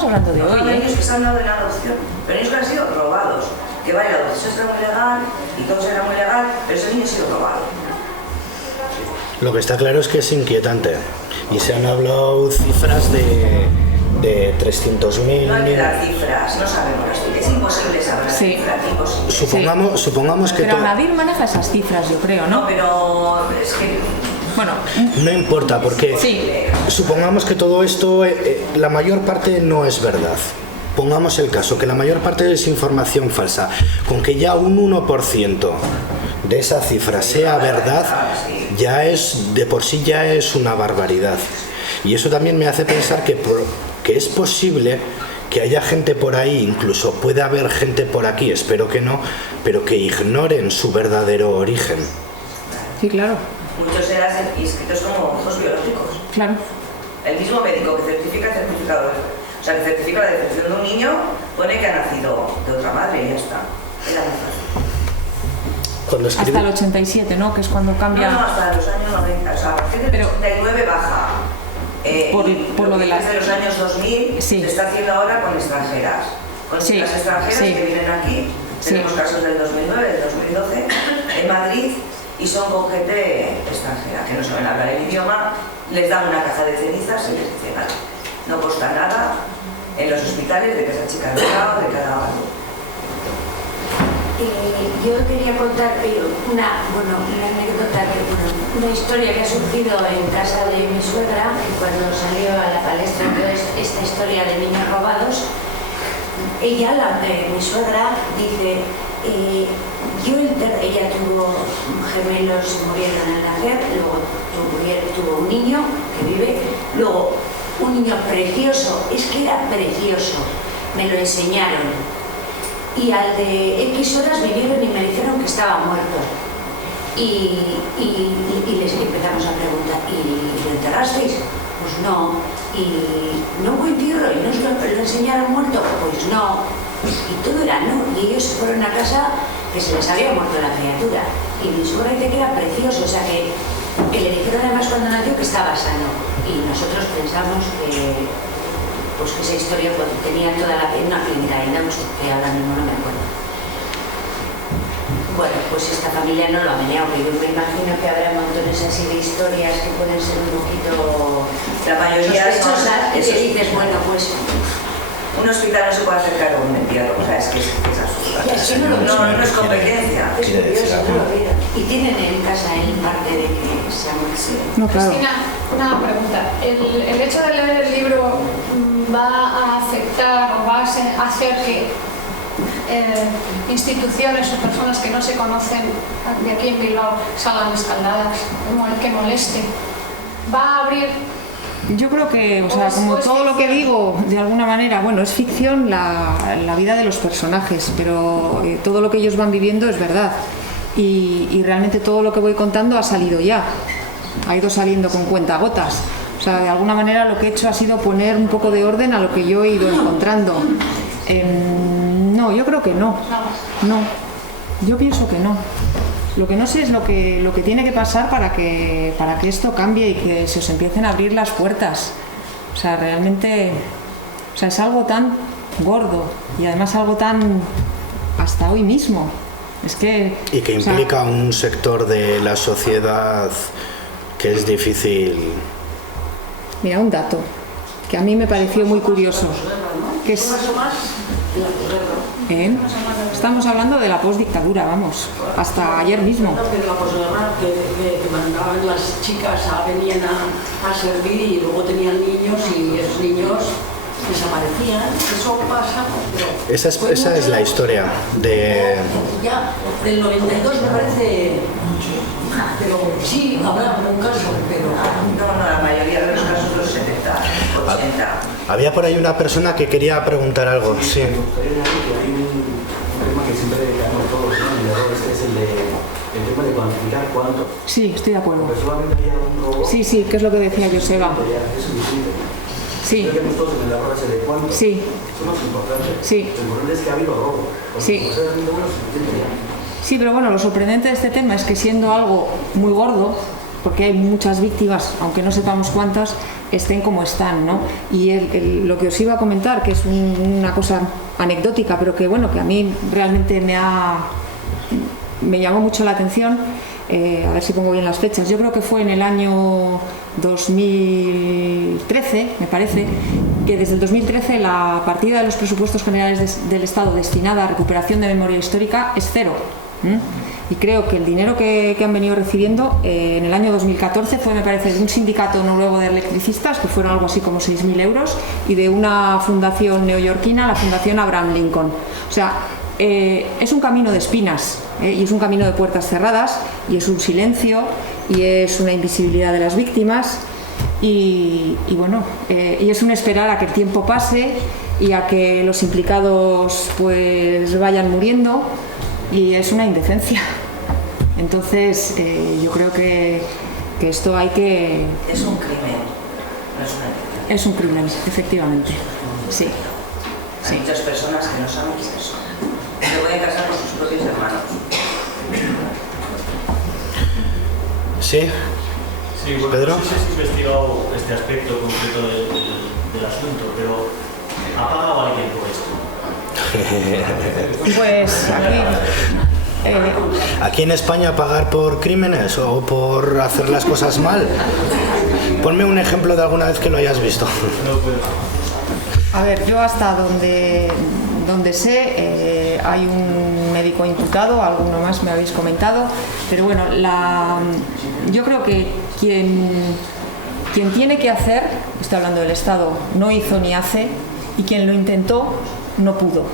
hablando de hoy. Hay niños que se han dado en adopción, pero niños que han sido robados. Que vaya, la adopción era muy legal y todo era muy legal, pero ese niño ha sido robado. Lo que está claro es que es inquietante. Y se han hablado cifras de 300.000. No hay que dar cifras, no sabemos las cifras. Es imposible saber las cifras, imposible. Supongamos que pero Nadir maneja esas cifras, yo creo, ¿no? No, pero es que... Bueno, no importa, porque supongamos que todo esto, la mayor parte no es verdad. Pongamos el caso, que la mayor parte es información falsa. Con que ya un 1% de esa cifra sea verdad, ya es, de por sí ya es una barbaridad. Y eso también me hace pensar que es posible que haya gente por ahí, incluso puede haber gente por aquí, espero que no, pero que ignoren su verdadero origen. Sí, claro. Muchos eran inscritos como hijos biológicos. Claro. El mismo médico que certifica el certificado, o sea, que certifica la defunción de un niño, pone que ha nacido de otra madre y ya está. Era muy fácil. Hasta el 87, ¿no? Que es cuando cambia... No, hasta los años 90, o sea, a partir del 89 baja. Por lo de las... Desde los años 2000 se está haciendo ahora con extranjeras. Con las extranjeras que vienen aquí. Tenemos casos del 2009, del 2012, en Madrid, y son con gente extranjera, que no saben hablar el idioma, les dan una caja de cenizas y les dice nada. No cuesta nada en los hospitales de que esa chica ha llegado, de cada uno. Yo quería contar una historia que ha surgido en casa de mi suegra, que cuando salió a la palestra esta historia de niños robados, mi suegra dice, ella tuvo gemelos y murieron al nacer, luego tuvo un niño que vive, luego un niño precioso, es que era precioso, me lo enseñaron. Y al de X horas vinieron y me dijeron que estaba muerto. Y les empezamos a preguntar, ¿y lo enterrasteis? Pues no. ¿Y no hubo entierro? ¿Y no os lo enseñaron muerto? Pues no. Y todo era no. Y ellos se fueron a casa que se les había muerto la criatura. Y mi suegra dice que era precioso, o sea que le dijeron además cuando nació que estaba sano. Y nosotros pensamos que esa historia tenía toda una clínica y no que ahora mismo no me acuerdo. Bueno, pues esta familia no lo ha meneado, pero yo me imagino que habrá montones así de historias que pueden ser un poquito la mayoría sospechosas, y que dices, bueno, pues un hospital no se puede acercar a un entierro, o sea, es que es absurdo. Es que no es competencia. Es curioso, no lo veo. Y tienen en casa el parte de que se ha muerto. No, claro. Cristina, una pregunta. ¿El hecho de leer el libro va a afectar o va a hacer que instituciones o personas que no se conocen de aquí en Bilbao salgan escaldadas, que moleste? ¿Va a abrir Yo creo que, o sea, como todo lo que digo, de alguna manera, bueno, es ficción la vida de los personajes, pero todo lo que ellos van viviendo es verdad. Y realmente todo lo que voy contando ha salido ya, ha ido saliendo con cuentagotas. O sea, de alguna manera lo que he hecho ha sido poner un poco de orden a lo que yo he ido encontrando. No, yo creo que no. No, yo pienso que no. Lo que no sé es lo que tiene que pasar para que esto cambie y que se os empiecen a abrir las puertas. O sea, realmente, o sea, es algo tan gordo y además algo tan hasta hoy mismo. Es que, y que implica, o sea, un sector de la sociedad que es difícil. Mira, un dato que a mí me pareció muy curioso. Que es, estamos hablando de la postdictadura, vamos, hasta ayer mismo. La posguerra que mandaban las chicas, venían a servir y luego tenían niños y esos niños desaparecían. Eso pasa. Esa es la historia de... Ya, del 92 me parece... Pero sí, habrá algún caso, pero... No, la mayoría de los casos los 70, 80. Había por ahí una persona que quería preguntar algo, sí. Me gustaría añadir que hay un tema que siempre caemos todos, ¿no? El error este es el tema de cuantificar cuánto. Sí, estoy de acuerdo. Porque solamente había un robot. Sí, que es lo que decía Joseba. Es suficiente. Sí. Creo que hemos todos en el error ese de cuánto. Sí. Eso no es importante. Sí. Lo importante es que ha habido robo. Sí. Pues realmente bueno es suficiente ya. Sí, pero bueno, lo sorprendente de este tema es que siendo algo muy gordo, porque hay muchas víctimas, aunque no sepamos cuántas, estén como están, ¿no? Y lo que os iba a comentar, que es una cosa anecdótica, pero que bueno, que a mí realmente me llamó mucho la atención, a ver si pongo bien las fechas, yo creo que fue en el año 2013, me parece, que desde el 2013 la partida de los presupuestos generales del Estado destinada a recuperación de memoria histórica es cero. Y creo que el dinero que han venido recibiendo en el año 2014 fue, me parece, de un sindicato noruego de electricistas, que fueron algo así como 6.000 euros, y de una fundación neoyorquina, la Fundación Abraham Lincoln. O sea, es un camino de espinas, y es un camino de puertas cerradas, y es un silencio, y es una invisibilidad de las víctimas, y bueno, y es un esperar a que el tiempo pase y a que los implicados pues vayan muriendo, y es una indecencia. Entonces yo creo que esto hay que... Es un crimen, no es una indecencia. Es un crimen, efectivamente. Sí. Hay muchas personas que no saben quiénes son. Se pueden casar con sus propios hermanos. ¿Sí? Sí, bueno, ¿Pedro? no sé si has investigado este aspecto concreto del asunto, pero ¿ha pagado alguien por esto? Pues aquí... Aquí en España pagar por crímenes o por hacer las cosas mal. Ponme un ejemplo de alguna vez que lo hayas visto. A ver, yo hasta donde sé, hay un médico imputado, alguno más me habéis comentado, pero bueno, yo creo que quien tiene que hacer, estoy hablando del Estado, no hizo ni hace, y quien lo intentó no pudo.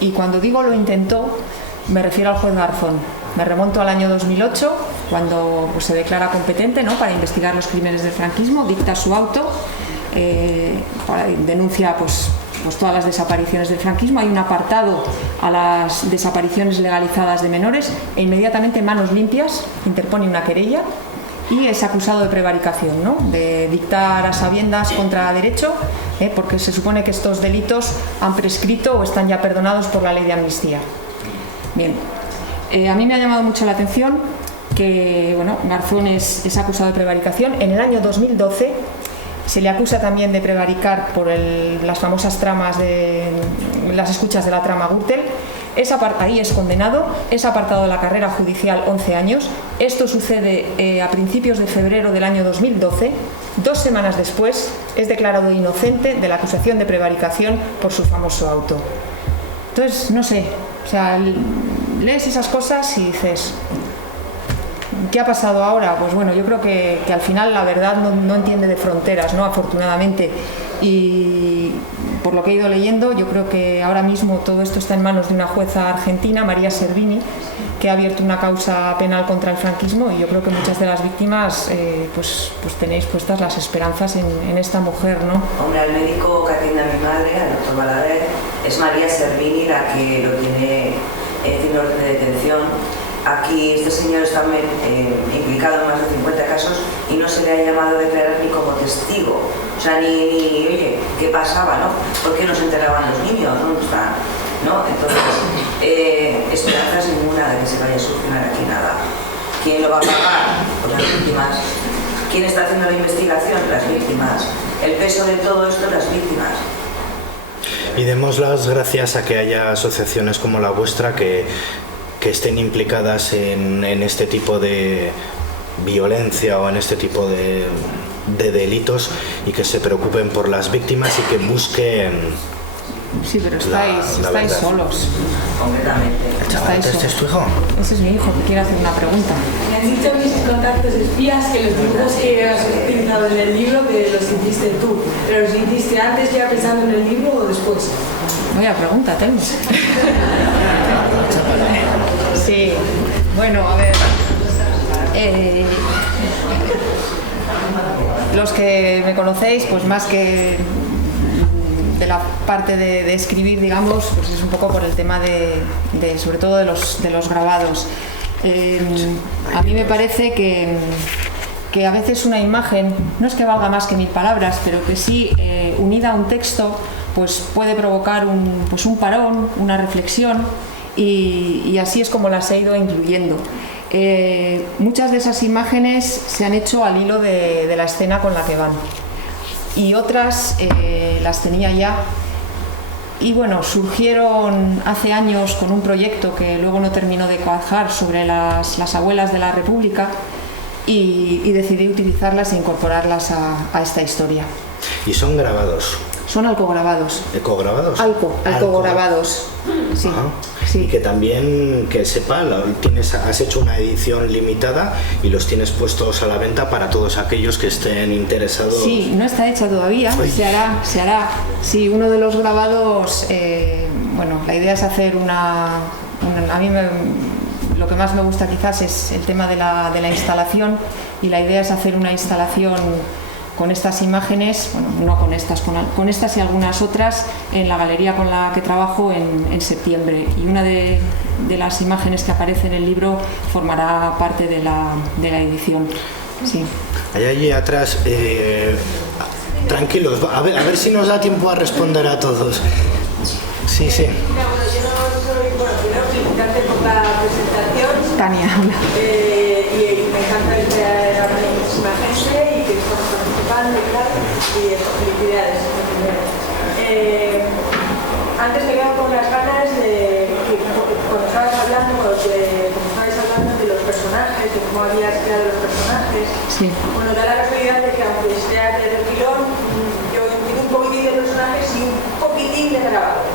Y cuando digo lo intentó, me refiero al juez Garzón. Me remonto al año 2008, cuando pues, se declara competente, ¿no?, para investigar los crímenes del franquismo, dicta su auto, denuncia pues todas las desapariciones del franquismo. Hay un apartado a las desapariciones legalizadas de menores e inmediatamente Manos Limpias interpone una querella y es acusado de prevaricación, ¿no?, de dictar a sabiendas contra derecho, porque se supone que estos delitos han prescrito o están ya perdonados por la ley de amnistía. Bien, a mí me ha llamado mucho la atención que bueno, Garzón es acusado de prevaricación. En el año 2012 se le acusa también de prevaricar por las famosas tramas de las escuchas de la trama Gürtel. Ahí es condenado, es apartado de la carrera judicial 11 años. Esto sucede a principios de febrero del año 2012. 2 semanas después es declarado inocente de la acusación de prevaricación por su famoso auto. Entonces, no sé, o sea, lees esas cosas y dices, ¿qué ha pasado ahora? Pues bueno, yo creo que al final la verdad no entiende de fronteras, ¿no?, afortunadamente. Y por lo que he ido leyendo, yo creo que ahora mismo todo esto está en manos de una jueza argentina, María Servini, que ha abierto una causa penal contra el franquismo, y yo creo que muchas de las víctimas pues tenéis puestas las esperanzas en esta mujer, ¿no? Hombre, al médico que atiende a mi madre, al doctor Balaguer, es María Servini la que lo tiene en orden de detención. Aquí este señor está implicado en más de 50 casos y no se le ha llamado a declarar ni como testigo. O sea, ni oye, ¿qué pasaba, no? ¿Por qué no se enteraban los niños? ¿Dónde están? ¿No? Entonces, esperanzas ninguna de que se vaya a solucionar aquí nada. ¿Quién lo va a pagar? Pues las víctimas. ¿Quién está haciendo la investigación? Las víctimas. El peso de todo esto, las víctimas. Y demos las gracias a que haya asociaciones como la vuestra que estén implicadas en este tipo de violencia o en este tipo de delitos, y que se preocupen por las víctimas y que busquen. Sí, pero estáis solos. Completamente. ¿Este es tu hijo? Ese es mi hijo, que quiere hacer una pregunta. Me han dicho mis contactos espías que los dibujos que has utilizado en el libro que los hiciste tú, pero los hiciste antes ya pensando en el libro o después. Vaya pregunta, tengo. Sí, bueno, a ver. Los que me conocéis, pues más que de la parte de escribir, digamos, pues es un poco por el tema de sobre todo de los grabados. A mí me parece que a veces una imagen, no es que valga más que 1000 palabras, pero que sí, unida a un texto, pues puede provocar un parón, una reflexión, y así es como las he ido incluyendo. Muchas de esas imágenes se han hecho al hilo de la escena con la que van, y otras las tenía ya, y bueno, surgieron hace años con un proyecto que luego no terminó de cuajar sobre las abuelas de la República, y decidí utilizarlas e incorporarlas a esta historia. ¿Y son grabados? Son alcograbados. ¿Ecograbados? Alcograbados. Sí, sí. Y que también, que sepa, has hecho una edición limitada y los tienes puestos a la venta para todos aquellos que estén interesados. Sí, no está hecha todavía, se hará. Sí, uno de los grabados, bueno, la idea es hacer a mí lo que más me gusta quizás es el tema de la instalación, y la idea es hacer una instalación con estas imágenes, bueno, no con estas, con estas y algunas otras, en la galería con la que trabajo en septiembre, y una de las imágenes que aparece en el libro formará parte de la edición. Sí. Allí atrás, tranquilos, a ver si nos da tiempo a responder a todos. Sí. Yo no soy, primero felicitarte por la presentación. Tania. Y me encanta que haya muchísima gente y que estamos participando y tal, y felicidades. Antes me quedo con las ganas de que cuando estabais hablando de los personajes, de cómo habías creado los personajes, sí. Bueno, da la casualidad de que aunque sea de refilón, yo tengo un poquitín de personajes y un poquitín de grabado.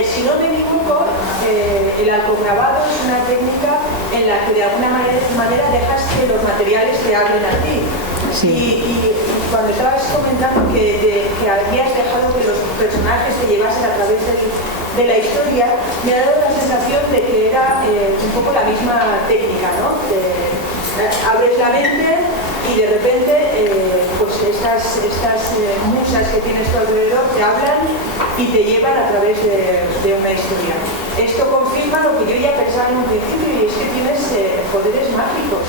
Si no me equivoco, el alcograbado es una técnica en la que de alguna manera dejas que los materiales te hablen a ti. Sí. Y cuando estabas comentando que habías dejado que los personajes te llevasen a través de la historia, me ha dado la sensación de que era un poco la misma técnica, ¿no? Abres la mente y de repente pues estas musas que tienes a tu alrededor te hablan y te llevan a través de una historia. Esto confirma lo que yo ya pensaba en un principio, y es que tienes poderes mágicos.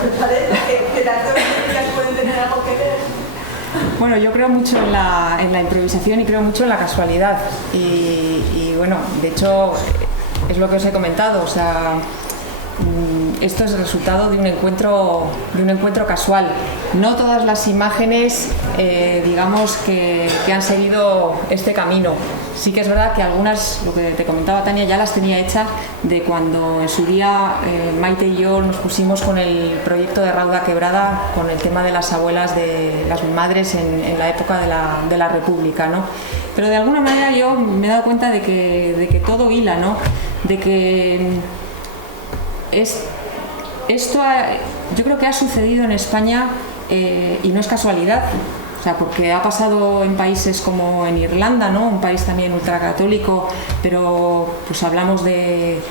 Me parece que las dos técnicas pueden tener algo que ver. Bueno, yo creo mucho en la improvisación y creo mucho en la casualidad, y bueno, de hecho es lo que os he comentado, o sea, esto es el resultado de un encuentro casual. No todas las imágenes, digamos que han seguido este camino. Sí que es verdad que algunas, lo que te comentaba Tania, ya las tenía hechas de cuando en su día Maite y yo nos pusimos con el proyecto de Rauda Quebrada, con el tema de las abuelas de las madres en la época de la República, ¿no? Pero de alguna manera yo me he dado cuenta de que todo hila, ¿no? De que esto yo creo que ha sucedido en España, y no es casualidad, O sea, porque ha pasado en países como en Irlanda, ¿no? Un país también ultracatólico, pero pues hablamos de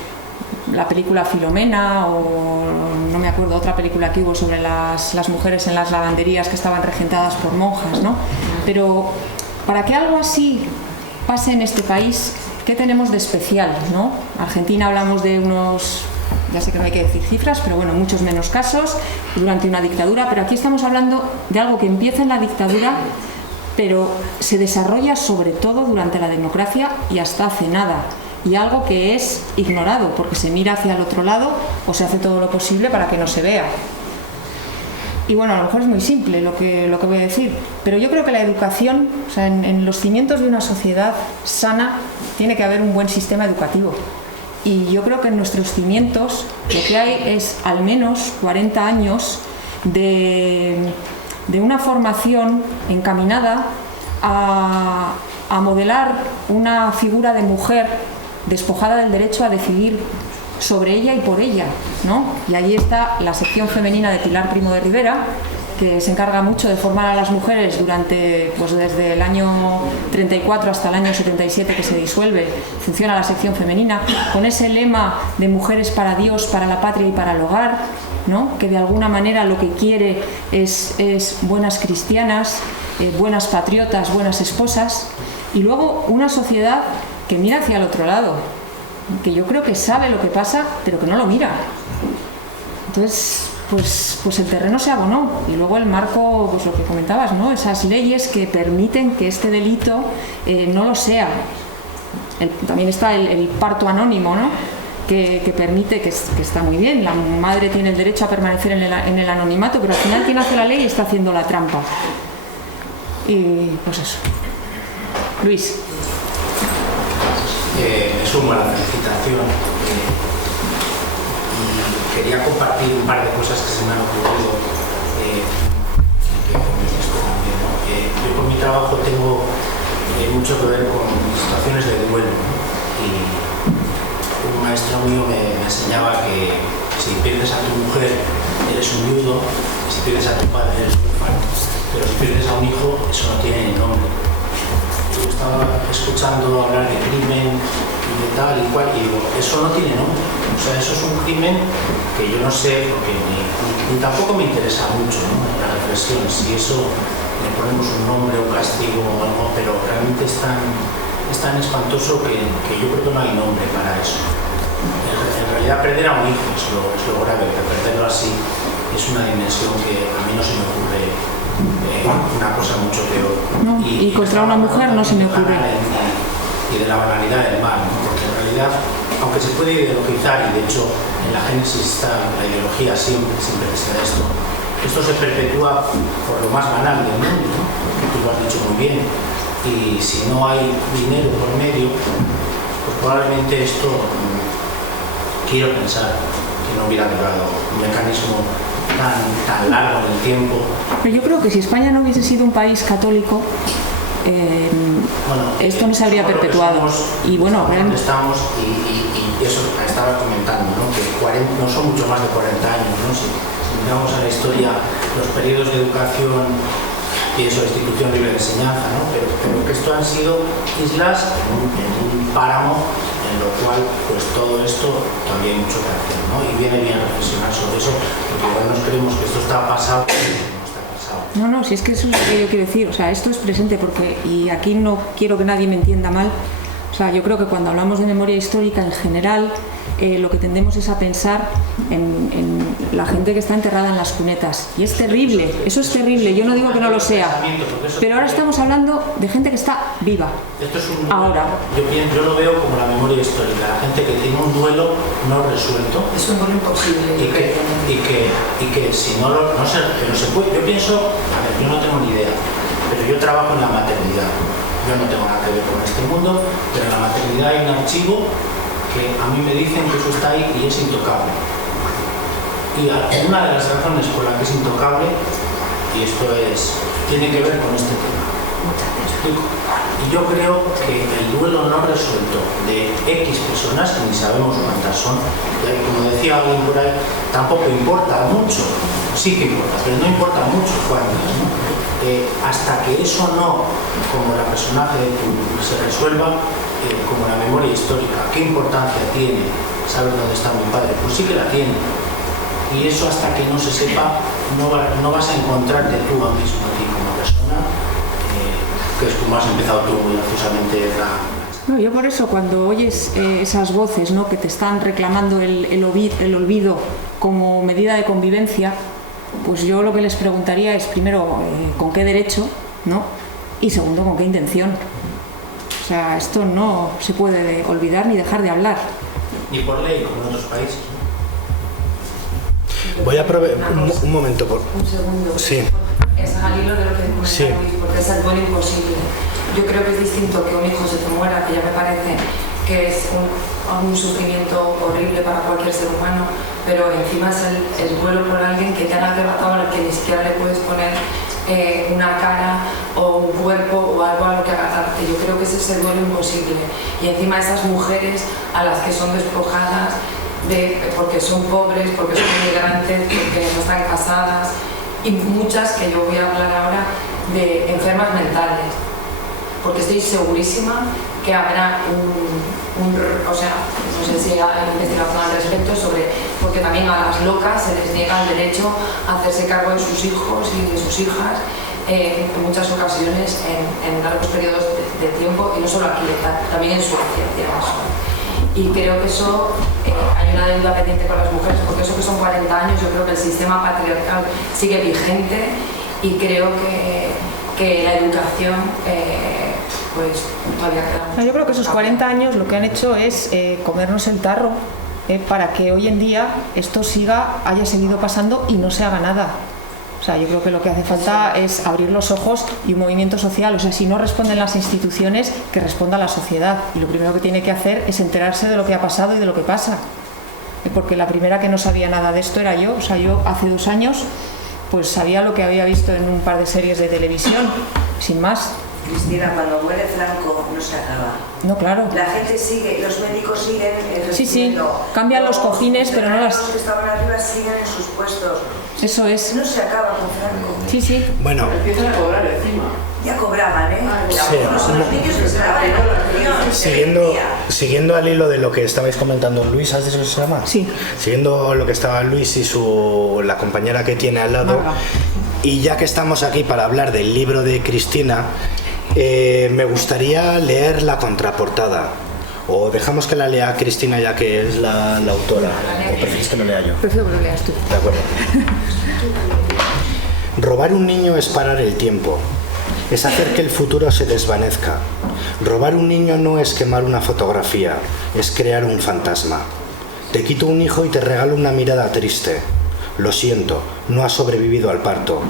la película Filomena o no me acuerdo, otra película que hubo sobre las mujeres en las lavanderías que estaban regentadas por monjas, ¿no? Pero para que algo así pase en este país, ¿qué tenemos de especial, ¿no? Argentina hablamos de unos, ya sé que no hay que decir cifras, pero bueno, muchos menos casos durante una dictadura, pero aquí estamos hablando de algo que empieza en la dictadura, pero se desarrolla sobre todo durante la democracia y hasta hace nada, y algo que es ignorado porque se mira hacia el otro lado o se hace todo lo posible para que no se vea. Y bueno, a lo mejor es muy simple lo que voy a decir, pero yo creo que la educación, o sea, en los cimientos de una sociedad sana tiene que haber un buen sistema educativo. Y yo creo que en nuestros cimientos lo que hay es al menos 40 años de una formación encaminada a modelar una figura de mujer despojada del derecho a decidir sobre ella y por ella, ¿no? Y allí está la sección femenina de Pilar Primo de Rivera, que se encarga mucho de formar a las mujeres durante, pues desde el año 34 hasta el año 77 que se disuelve, funciona la sección femenina, con ese lema de mujeres para Dios, para la patria y para el hogar, ¿no? Que de alguna manera lo que quiere es buenas cristianas, buenas patriotas, buenas esposas, y luego una sociedad que mira hacia el otro lado, que yo creo que sabe lo que pasa, pero que no lo mira. Entonces, pues el terreno se abonó. Y luego el marco, pues lo que comentabas, ¿no? Esas leyes que permiten que este delito no lo sea. También está el parto anónimo, ¿no? Que permite, que está muy bien, la madre tiene el derecho a permanecer en el anonimato, pero al final quien hace la ley está haciendo la trampa. Y pues eso. Luis. Me sumo a la felicitación y quería compartir un par de cosas que se me han ocurrido que también, ¿no? Yo por mi trabajo tengo mucho que ver con situaciones de duelo, ¿no? Y un maestro mío me enseñaba que si pierdes a tu mujer eres un viudo, y si pierdes a tu padre eres un huérfano, pero si pierdes a un hijo eso no tiene ni nombre. Yo estaba escuchando hablar de crimen y de tal y cual, y digo, eso no tiene nombre. O sea, eso es un crimen que yo no sé, porque ni tampoco me interesa mucho, ¿no? La reflexión, si eso le ponemos un nombre, un castigo o algo, pero realmente es tan espantoso que yo creo que no hay nombre para eso. En realidad, perder a un hijo es lo grave, pero perderlo así es una dimensión que a mí no se me ocurre. Una cosa mucho peor. No, y contra una mujer no se me ocurre. Y de la banalidad del mal, ¿no? Porque en realidad, aunque se puede ideologizar, y de hecho en la génesis está la ideología siempre que se da esto se perpetúa por lo más banal del mundo, ¿no? Que tú lo has dicho muy bien. Y si no hay dinero por medio, pues probablemente esto, quiero pensar que no hubiera durado un mecanismo tan largo en el tiempo. Pero yo creo que si España no hubiese sido un país católico, esto no se habría perpetuado. Y bueno, realmente estamos, y eso estaba comentando, ¿no? Que no son mucho más de 40 años, ¿no? Si miramos a la historia, los periodos de educación y eso, institución libre de enseñanza, ¿no? Pero que esto han sido islas en un páramo en lo cual pues todo esto todavía hay mucho que hacer, ¿no? Y viene bien reflexionar sobre eso, porque igual nos creemos que esto está pasado, pero no está pasado. No, si es que eso es lo que yo quiero decir, o sea, esto es presente porque, y aquí no quiero que nadie me entienda mal, o sea, yo creo que cuando hablamos de memoria histórica en general, lo que tendemos es a pensar en la gente que está enterrada en las cunetas, y es terrible, eso es terrible, yo no digo que no lo sea, pero ahora estamos hablando de gente que está viva. Esto es ahora. Yo lo veo como la memoria histórica, la gente que tiene un duelo no resuelto. Es un duelo imposible. Y que si no se puede. Yo pienso, a ver, yo no tengo ni idea, pero yo trabajo en la maternidad. Yo no tengo nada que ver con este mundo, pero en la maternidad hay un archivo que a mí me dicen que eso está ahí y es intocable. Y una de las razones por la que es intocable, y esto tiene que ver con este tema. ¿Me explico? Y yo creo que el duelo no resuelto de X personas, que ni sabemos cuántas son, como decía alguien por ahí, tampoco importa mucho. O sí que importa, pero no importa mucho cuántas, ¿no? Hasta que eso no, como la personaje se resuelva, como la memoria histórica, ¿qué importancia tiene saber dónde está mi padre? Pues sí que la tiene. Y eso hasta que no se sepa, no vas a encontrarte tú mismo a ti como persona, que es como has empezado tú muy graciosamente No, yo por eso cuando oyes esas voces, ¿no?, que te están reclamando el olvido como medida de convivencia, pues yo lo que les preguntaría es, primero, ¿con qué derecho?, ¿no?, y segundo, ¿con qué intención? O sea, esto no se puede olvidar ni dejar de hablar. Ni por ley, como en otros países. Voy a probar un momento. Un segundo. Sí. Es al hilo de lo que comentaba Sí. Luis, porque es el duelo imposible. Yo creo que es distinto que un hijo se te muera, que ya me parece que es un sufrimiento horrible para cualquier ser humano, pero encima es el duelo por alguien que te han arrebatado, al que ni siquiera le puedes poner una cara o un cuerpo o algo a lo que agarrarte. Yo creo que ese es el duelo imposible. Y encima esas mujeres a las que son despojadas porque son pobres, porque son inmigrantes, porque no están casadas, y muchas que yo voy a hablar ahora de enfermas mentales, porque estoy segurísima que habrá o sea, no sé si hay investigación al respecto porque también a las locas se les niega el derecho a hacerse cargo de sus hijos y de sus hijas en muchas ocasiones en largos periodos de tiempo, y no solo aquí, también en Suecia, digamos. Y creo que eso, hay una deuda pendiente con las mujeres, porque eso que son 40 años, yo creo que el sistema patriarcal sigue vigente, y creo que la educación pues todavía queda. Yo creo que esos 40 años lo que han hecho es comernos el tarro para que hoy en día esto haya seguido pasando y no se haga nada. O sea, yo creo que lo que hace falta es abrir los ojos y un movimiento social. O sea, si no responden las instituciones, que responda la sociedad. Y lo primero que tiene que hacer es enterarse de lo que ha pasado y de lo que pasa. Porque la primera que no sabía nada de esto era yo. O sea, yo hace 2 años pues sabía lo que había visto en un par de series de televisión, sin más. Cristina, cuando muere Franco no se acaba. No, claro. La gente sigue, los médicos siguen Sí, cambian los cojines, pero no las... Los que estaban arriba siguen en sus puestos. Eso es. No se acaba con Franco. Sí. Bueno. Empiezan a cobrar encima. Ya cobraban, ¿eh? Sí. Los niños que se daban en la acción. Siguiendo al hilo de lo que estabais comentando, Luis, ¿has dicho que se llama? Sí. Siguiendo lo que estaba Luis y la compañera que tiene al lado, y ya que estamos aquí para hablar del libro de Cristina, me gustaría leer la contraportada. ¿O dejamos que la lea Cristina, ya que es la autora? ¿O prefieres que lo lea yo? Prefiero que lo leas tú. De acuerdo. Robar un niño es parar el tiempo, es hacer que el futuro se desvanezca. Robar un niño no es quemar una fotografía, es crear un fantasma. Te quito un hijo y te regalo una mirada triste. Lo siento, no has sobrevivido al parto.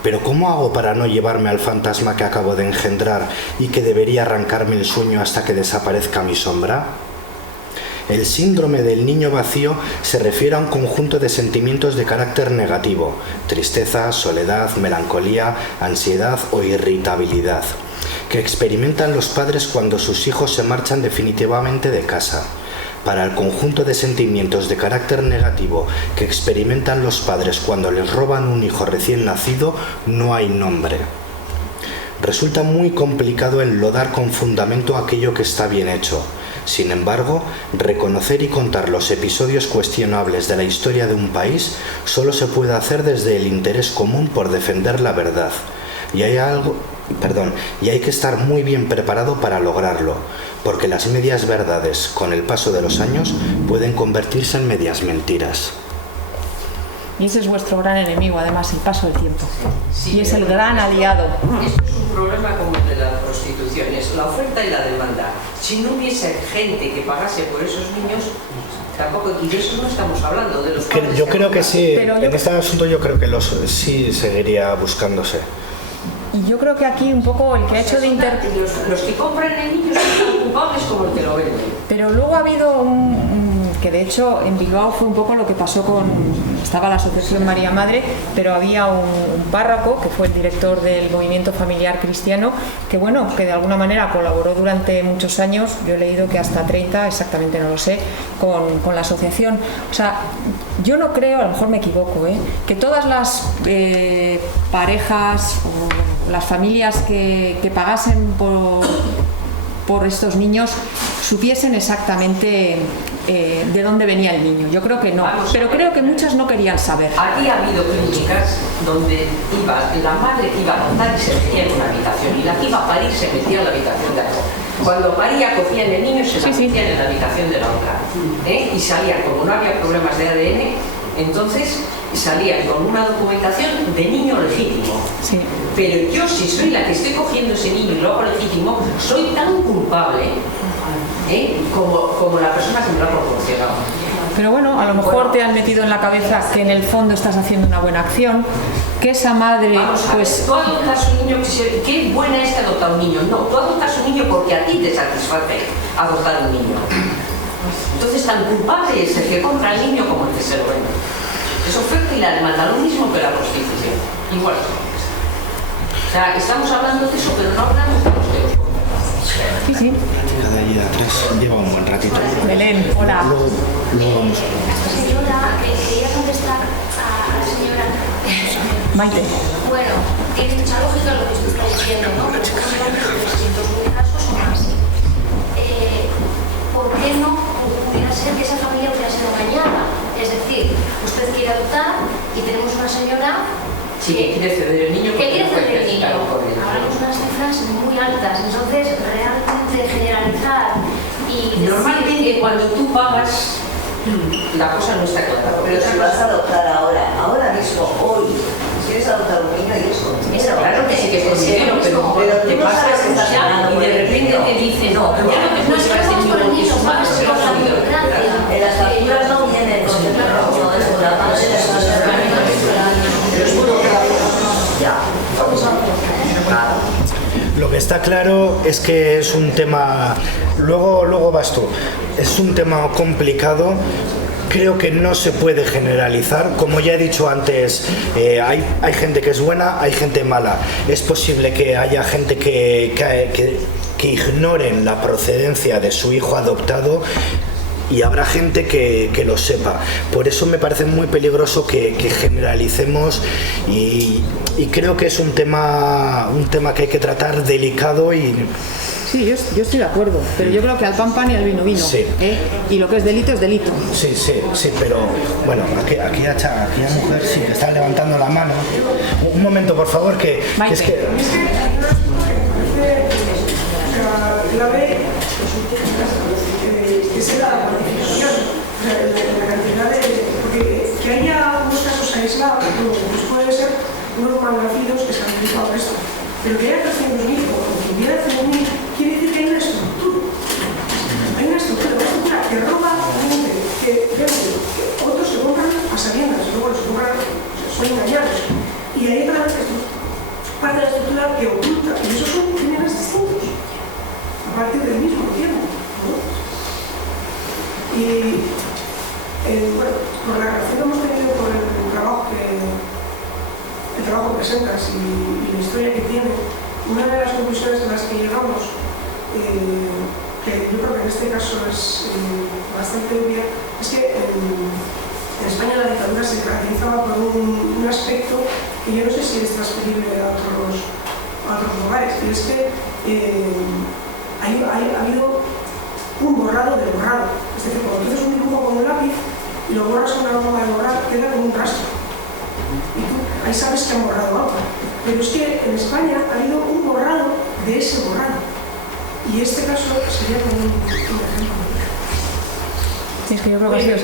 Pero ¿cómo hago para no llevarme al fantasma que acabo de engendrar y que debería arrancarme el sueño hasta que desaparezca mi sombra? El síndrome del niño vacío se refiere a un conjunto de sentimientos de carácter negativo: tristeza, soledad, melancolía, ansiedad o irritabilidad, que experimentan los padres cuando sus hijos se marchan definitivamente de casa. Para el conjunto de sentimientos de carácter negativo que experimentan los padres cuando les roban un hijo recién nacido, no hay nombre. Resulta muy complicado enlodar con fundamento aquello que está bien hecho. Sin embargo, reconocer y contar los episodios cuestionables de la historia de un país solo se puede hacer desde el interés común por defender la verdad. Y hay que estar muy bien preparado para lograrlo, porque las medias verdades, con el paso de los años, pueden convertirse en medias mentiras. Y ese es vuestro gran enemigo, además, el paso del tiempo. Y es el gran aliado. Esto es un problema como el de la prostitución, es la oferta y la demanda. Si no hubiese gente que pagase por esos niños, tampoco, y de eso no estamos hablando, de los padres. Yo creo que sí, en este asunto yo creo que sí seguiría buscándose. Y yo creo que aquí un poco el que ha hecho de los que compran el niño son tan culpables como el que lo vende. Pero luego ha habido que de hecho en Bilbao fue un poco lo que pasó estaba la Asociación María Madre, pero había un párroco que fue el director del movimiento familiar cristiano, que bueno, que de alguna manera colaboró durante muchos años, yo he leído que hasta 30, exactamente no lo sé, con la asociación. O sea, yo no creo, a lo mejor me equivoco, que todas las parejas o las familias que pagasen por estos niños supiesen exactamente de dónde venía el niño. Yo creo que no, pero creo que muchas no querían saber. Aquí ha habido clínicas donde la madre que iba a adoptar y se metía en una habitación, y la que iba a parir se metía en la habitación de algo. Cuando paría cogían el niño y se la metían en la habitación de la otra. Y salían, como no había problemas de ADN, entonces salían con una documentación de niño legítimo. Sí. Pero yo, si soy la que estoy cogiendo ese niño y lo hago legítimo, soy tan culpable como la persona que me lo ha proporcionado. Pero bueno, a lo mejor te han metido en la cabeza que en el fondo estás haciendo una buena acción, que esa madre, pues... Tú adoptas un niño, qué buena es que adoptar un niño. No, tú adoptas un niño porque a ti te satisface adoptar un niño. Entonces, tan culpable es el que compra al niño como el que se lo vende. Es oferta y la demanda, lo mismo que la prostitución. Igual. O sea, estamos hablando de eso, pero no hablamos de los que los compran. Sí, sí. La de allí de atrás lleva un buen ratito. Belén, hola. Luego vamos. Señora, quería contestar a la señora. Maite. Bueno, tiene mucha lógica lo que usted está diciendo, ¿no? Pero estamos hablando de 300.000 casos o más. ¿Por qué no pudiera ser que esa familia hubiera sido engañada? Es decir, usted quiere adoptar y tenemos una señora que quiere ceder el niño. Que quiere ceder el niño. Hablamos de unas cifras muy altas, entonces realmente generalizar y... Normalmente cuando tú pagas, la cosa no está clara. Pero si vas a adoptar ahora mismo, hoy, si quieres adoptar un niño y eso... Claro que sí que es dinero, pero te pasas ya y de repente te dicen, no, ya no te puedes llevar este niño porque su madre se lo ha podido. En las facturas no viene con el niño, es la madre de la Lo que está claro es que es un tema, luego vas tú, es un tema complicado. Creo que no se puede generalizar, como ya he dicho antes, hay gente que es buena, hay gente mala. Es posible que haya gente que ignoren la procedencia de su hijo adoptado, y habrá gente que lo sepa. Por eso me parece muy peligroso que generalicemos, y creo que es un tema que hay que tratar delicado y... Sí, yo estoy de acuerdo, pero yo creo que al pan pan y al vino vino. Sí. Y lo que es delito es delito. Sí, pero bueno, aquí a mujer sí que está levantando la mano. Un momento, por favor, que es que... Es la cuantificación, la cantidad de... Porque que haya unos casos aislados, pues puede ser unos malnacidos que se han dedicado a esto. Pero que haya 300.000 o que hubiera 100.000, quiere decir que hay una estructura. Hay una estructura que roba gente, que otros se compran a sabiendas, luego los compran, son engañados. Y hay otra parte de la estructura que oculta, y esos son crímenes distintos, a partir del mismo tiempo. Y bueno, por la relación que hemos tenido con el trabajo que presentas y la historia que tiene, una de las conclusiones a las que llegamos, que yo creo que en este caso es bastante obvia, es que en España la dictadura se caracterizaba por un aspecto que yo no sé si es transferible a otros lugares, y es que ha habido un borrado de borrado. Es decir, cuando tú haces un dibujo con un lápiz y lo borras con una goma de borrar, queda como un rastro. Y tú ahí sabes que han borrado algo. Pero es que en España ha habido un borrado de ese borrado. Y este caso sería como un ejemplo. Sí, es que yo creo que ha sido así.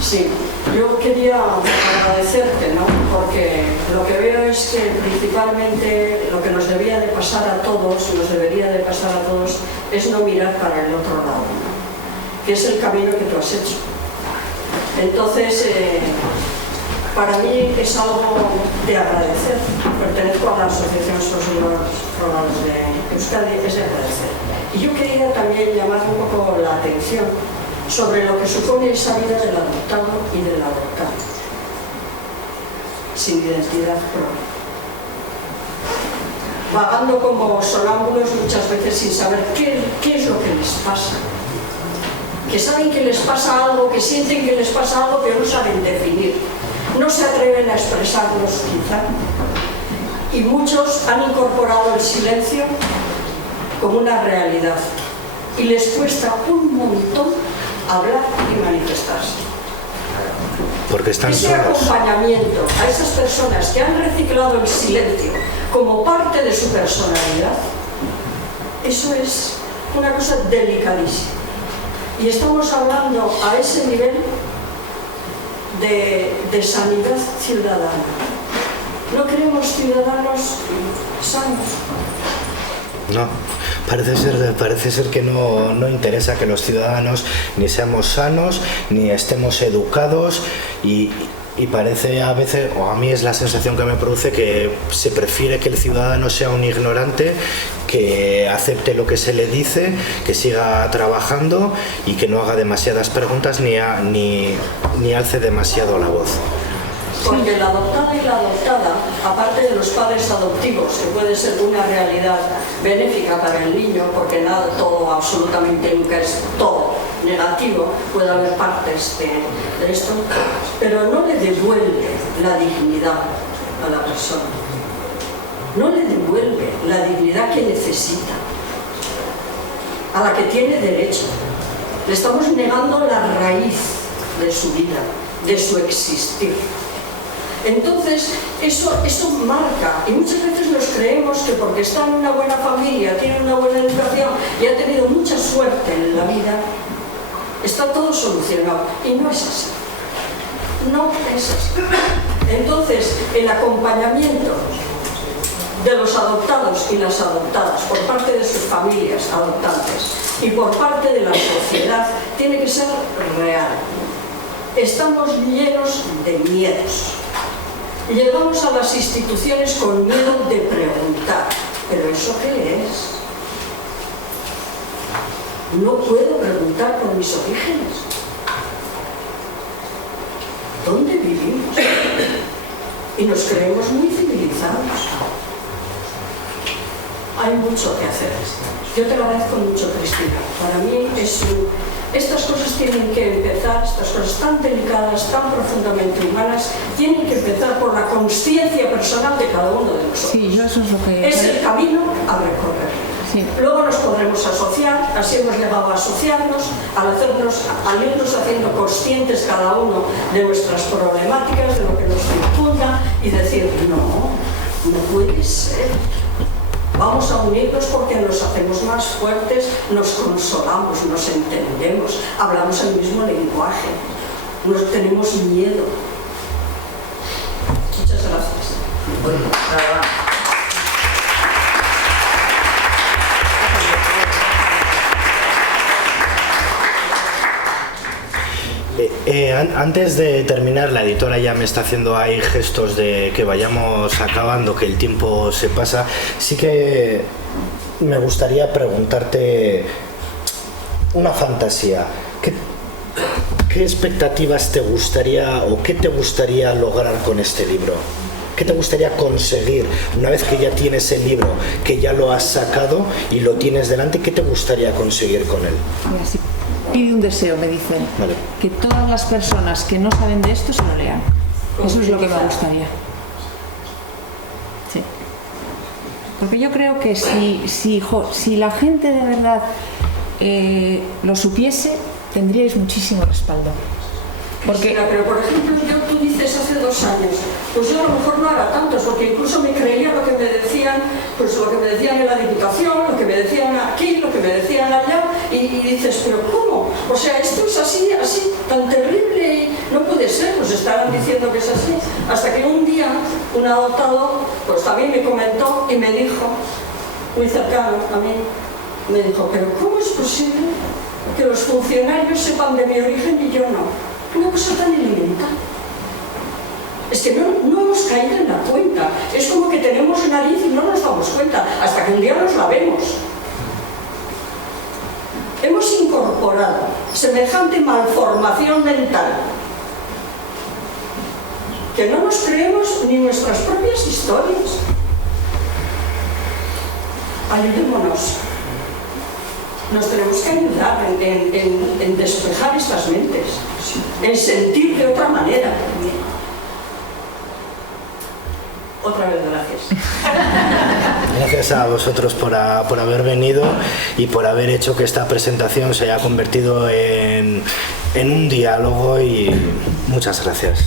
Sí, yo quería agradecerte, ¿no? Porque lo que veo es que principalmente lo que nos debería de pasar a todos, es no mirar para el otro lado, ¿no? Que es el camino que tú has hecho. Entonces, para mí es algo de agradecer. Pertenezco a la Asociación Sociólogos Rurales de Euskadi, es de agradecer. Y yo quería también llamar un poco la atención sobre lo que supone esa vida del adoptado y del adoptado, sin identidad propia, vagando como sonámbulos muchas veces sin saber qué es lo que les pasa, que saben que les pasa algo, que sienten que les pasa algo, pero no saben definir, no se atreven a expresarlos quizá, y muchos han incorporado el silencio como una realidad y les cuesta un montón hablar y manifestarse. Porque están ese solos. Acompañamiento a esas personas que han reciclado el silencio como parte de su personalidad, eso es una cosa delicadísima. Y estamos hablando a ese nivel de sanidad ciudadana. No queremos ciudadanos sanos. No, parece ser que no interesa que los ciudadanos ni seamos sanos, ni estemos educados y parece a veces, o a mí es la sensación que me produce, que se prefiere que el ciudadano sea un ignorante, que acepte lo que se le dice, que siga trabajando y que no haga demasiadas preguntas ni alce demasiado la voz. Porque el adoptado y la adoptada, aparte de los padres adoptivos, que puede ser una realidad benéfica para el niño, porque nada, todo, absolutamente nunca es todo negativo, puede haber partes de esto, pero no le devuelve la dignidad a la persona, no le devuelve la dignidad que necesita, a la que tiene derecho. Le estamos negando la raíz de su vida, de su existir. Entonces, eso marca, y muchas veces nos creemos que porque está en una buena familia, tiene una buena educación y ha tenido mucha suerte en la vida, está todo solucionado. Y no es así. No es así. Entonces, el acompañamiento de los adoptados y las adoptadas por parte de sus familias adoptantes y por parte de la sociedad tiene que ser real. Estamos llenos de miedos. Llegamos a las instituciones con miedo de preguntar, ¿pero eso qué es? No puedo preguntar por mis orígenes. ¿Dónde vivimos? Y nos creemos muy civilizados. Hay mucho que hacer. Yo te lo agradezco mucho, Cristina. Para mí estas cosas tienen que empezar, estas cosas tan delicadas, tan profundamente humanas, tienen que empezar por la consciencia personal de cada uno de nosotros. Sí, yo eso es lo que... Es el camino a recorrer. Sí. Luego nos podremos asociar, así hemos llegado a asociarnos, al irnos haciendo conscientes cada uno de nuestras problemáticas, de lo que nos circunda y decir, no puede ser. Vamos a unirnos porque nos hacemos más fuertes, nos consolamos, nos entendemos, hablamos el mismo lenguaje, no tenemos miedo. Muchas gracias. Antes de terminar, la editora ya me está haciendo ahí gestos de que vayamos acabando, que el tiempo se pasa. Sí que me gustaría preguntarte una fantasía. ¿Qué expectativas te gustaría o qué te gustaría lograr con este libro? ¿Qué te gustaría conseguir una vez que ya tienes el libro, que ya lo has sacado y lo tienes delante? ¿Qué te gustaría conseguir con él? Mira, sí. Pide un deseo, me dicen, vale. Que todas las personas que no saben de esto se lo lean. Eso es lo que me gustaría. Sí. Porque yo creo que si la gente de verdad lo supiese, tendríais muchísimo respaldo. Porque... Pero por ejemplo, tú dices hace 2 años, pues yo a lo mejor no era tantos, porque incluso me creía lo que me decían, pues lo que me decían en la Diputación, lo que me decían aquí, lo que me decían allá, y dices, pero ¿cómo? O sea, esto es así, tan terrible, y no puede ser, pues estarán diciendo que es así. Hasta que un día, un adoptado, pues también me comentó y me dijo, muy cercano a mí, me dijo, pero ¿cómo es posible que los funcionarios sepan de mi origen y yo no? Una cosa tan elemental. Es que no hemos caído en la cuenta. Es como que tenemos nariz y no nos damos cuenta, hasta que un día nos la vemos. Hemos incorporado semejante malformación mental que no nos creemos ni nuestras propias historias. Ayudémonos. Nos tenemos que ayudar en despejar estas mentes, en sentir de otra manera. Otra vez gracias. Gracias a vosotros por haber venido y por haber hecho que esta presentación se haya convertido en un diálogo, y muchas gracias.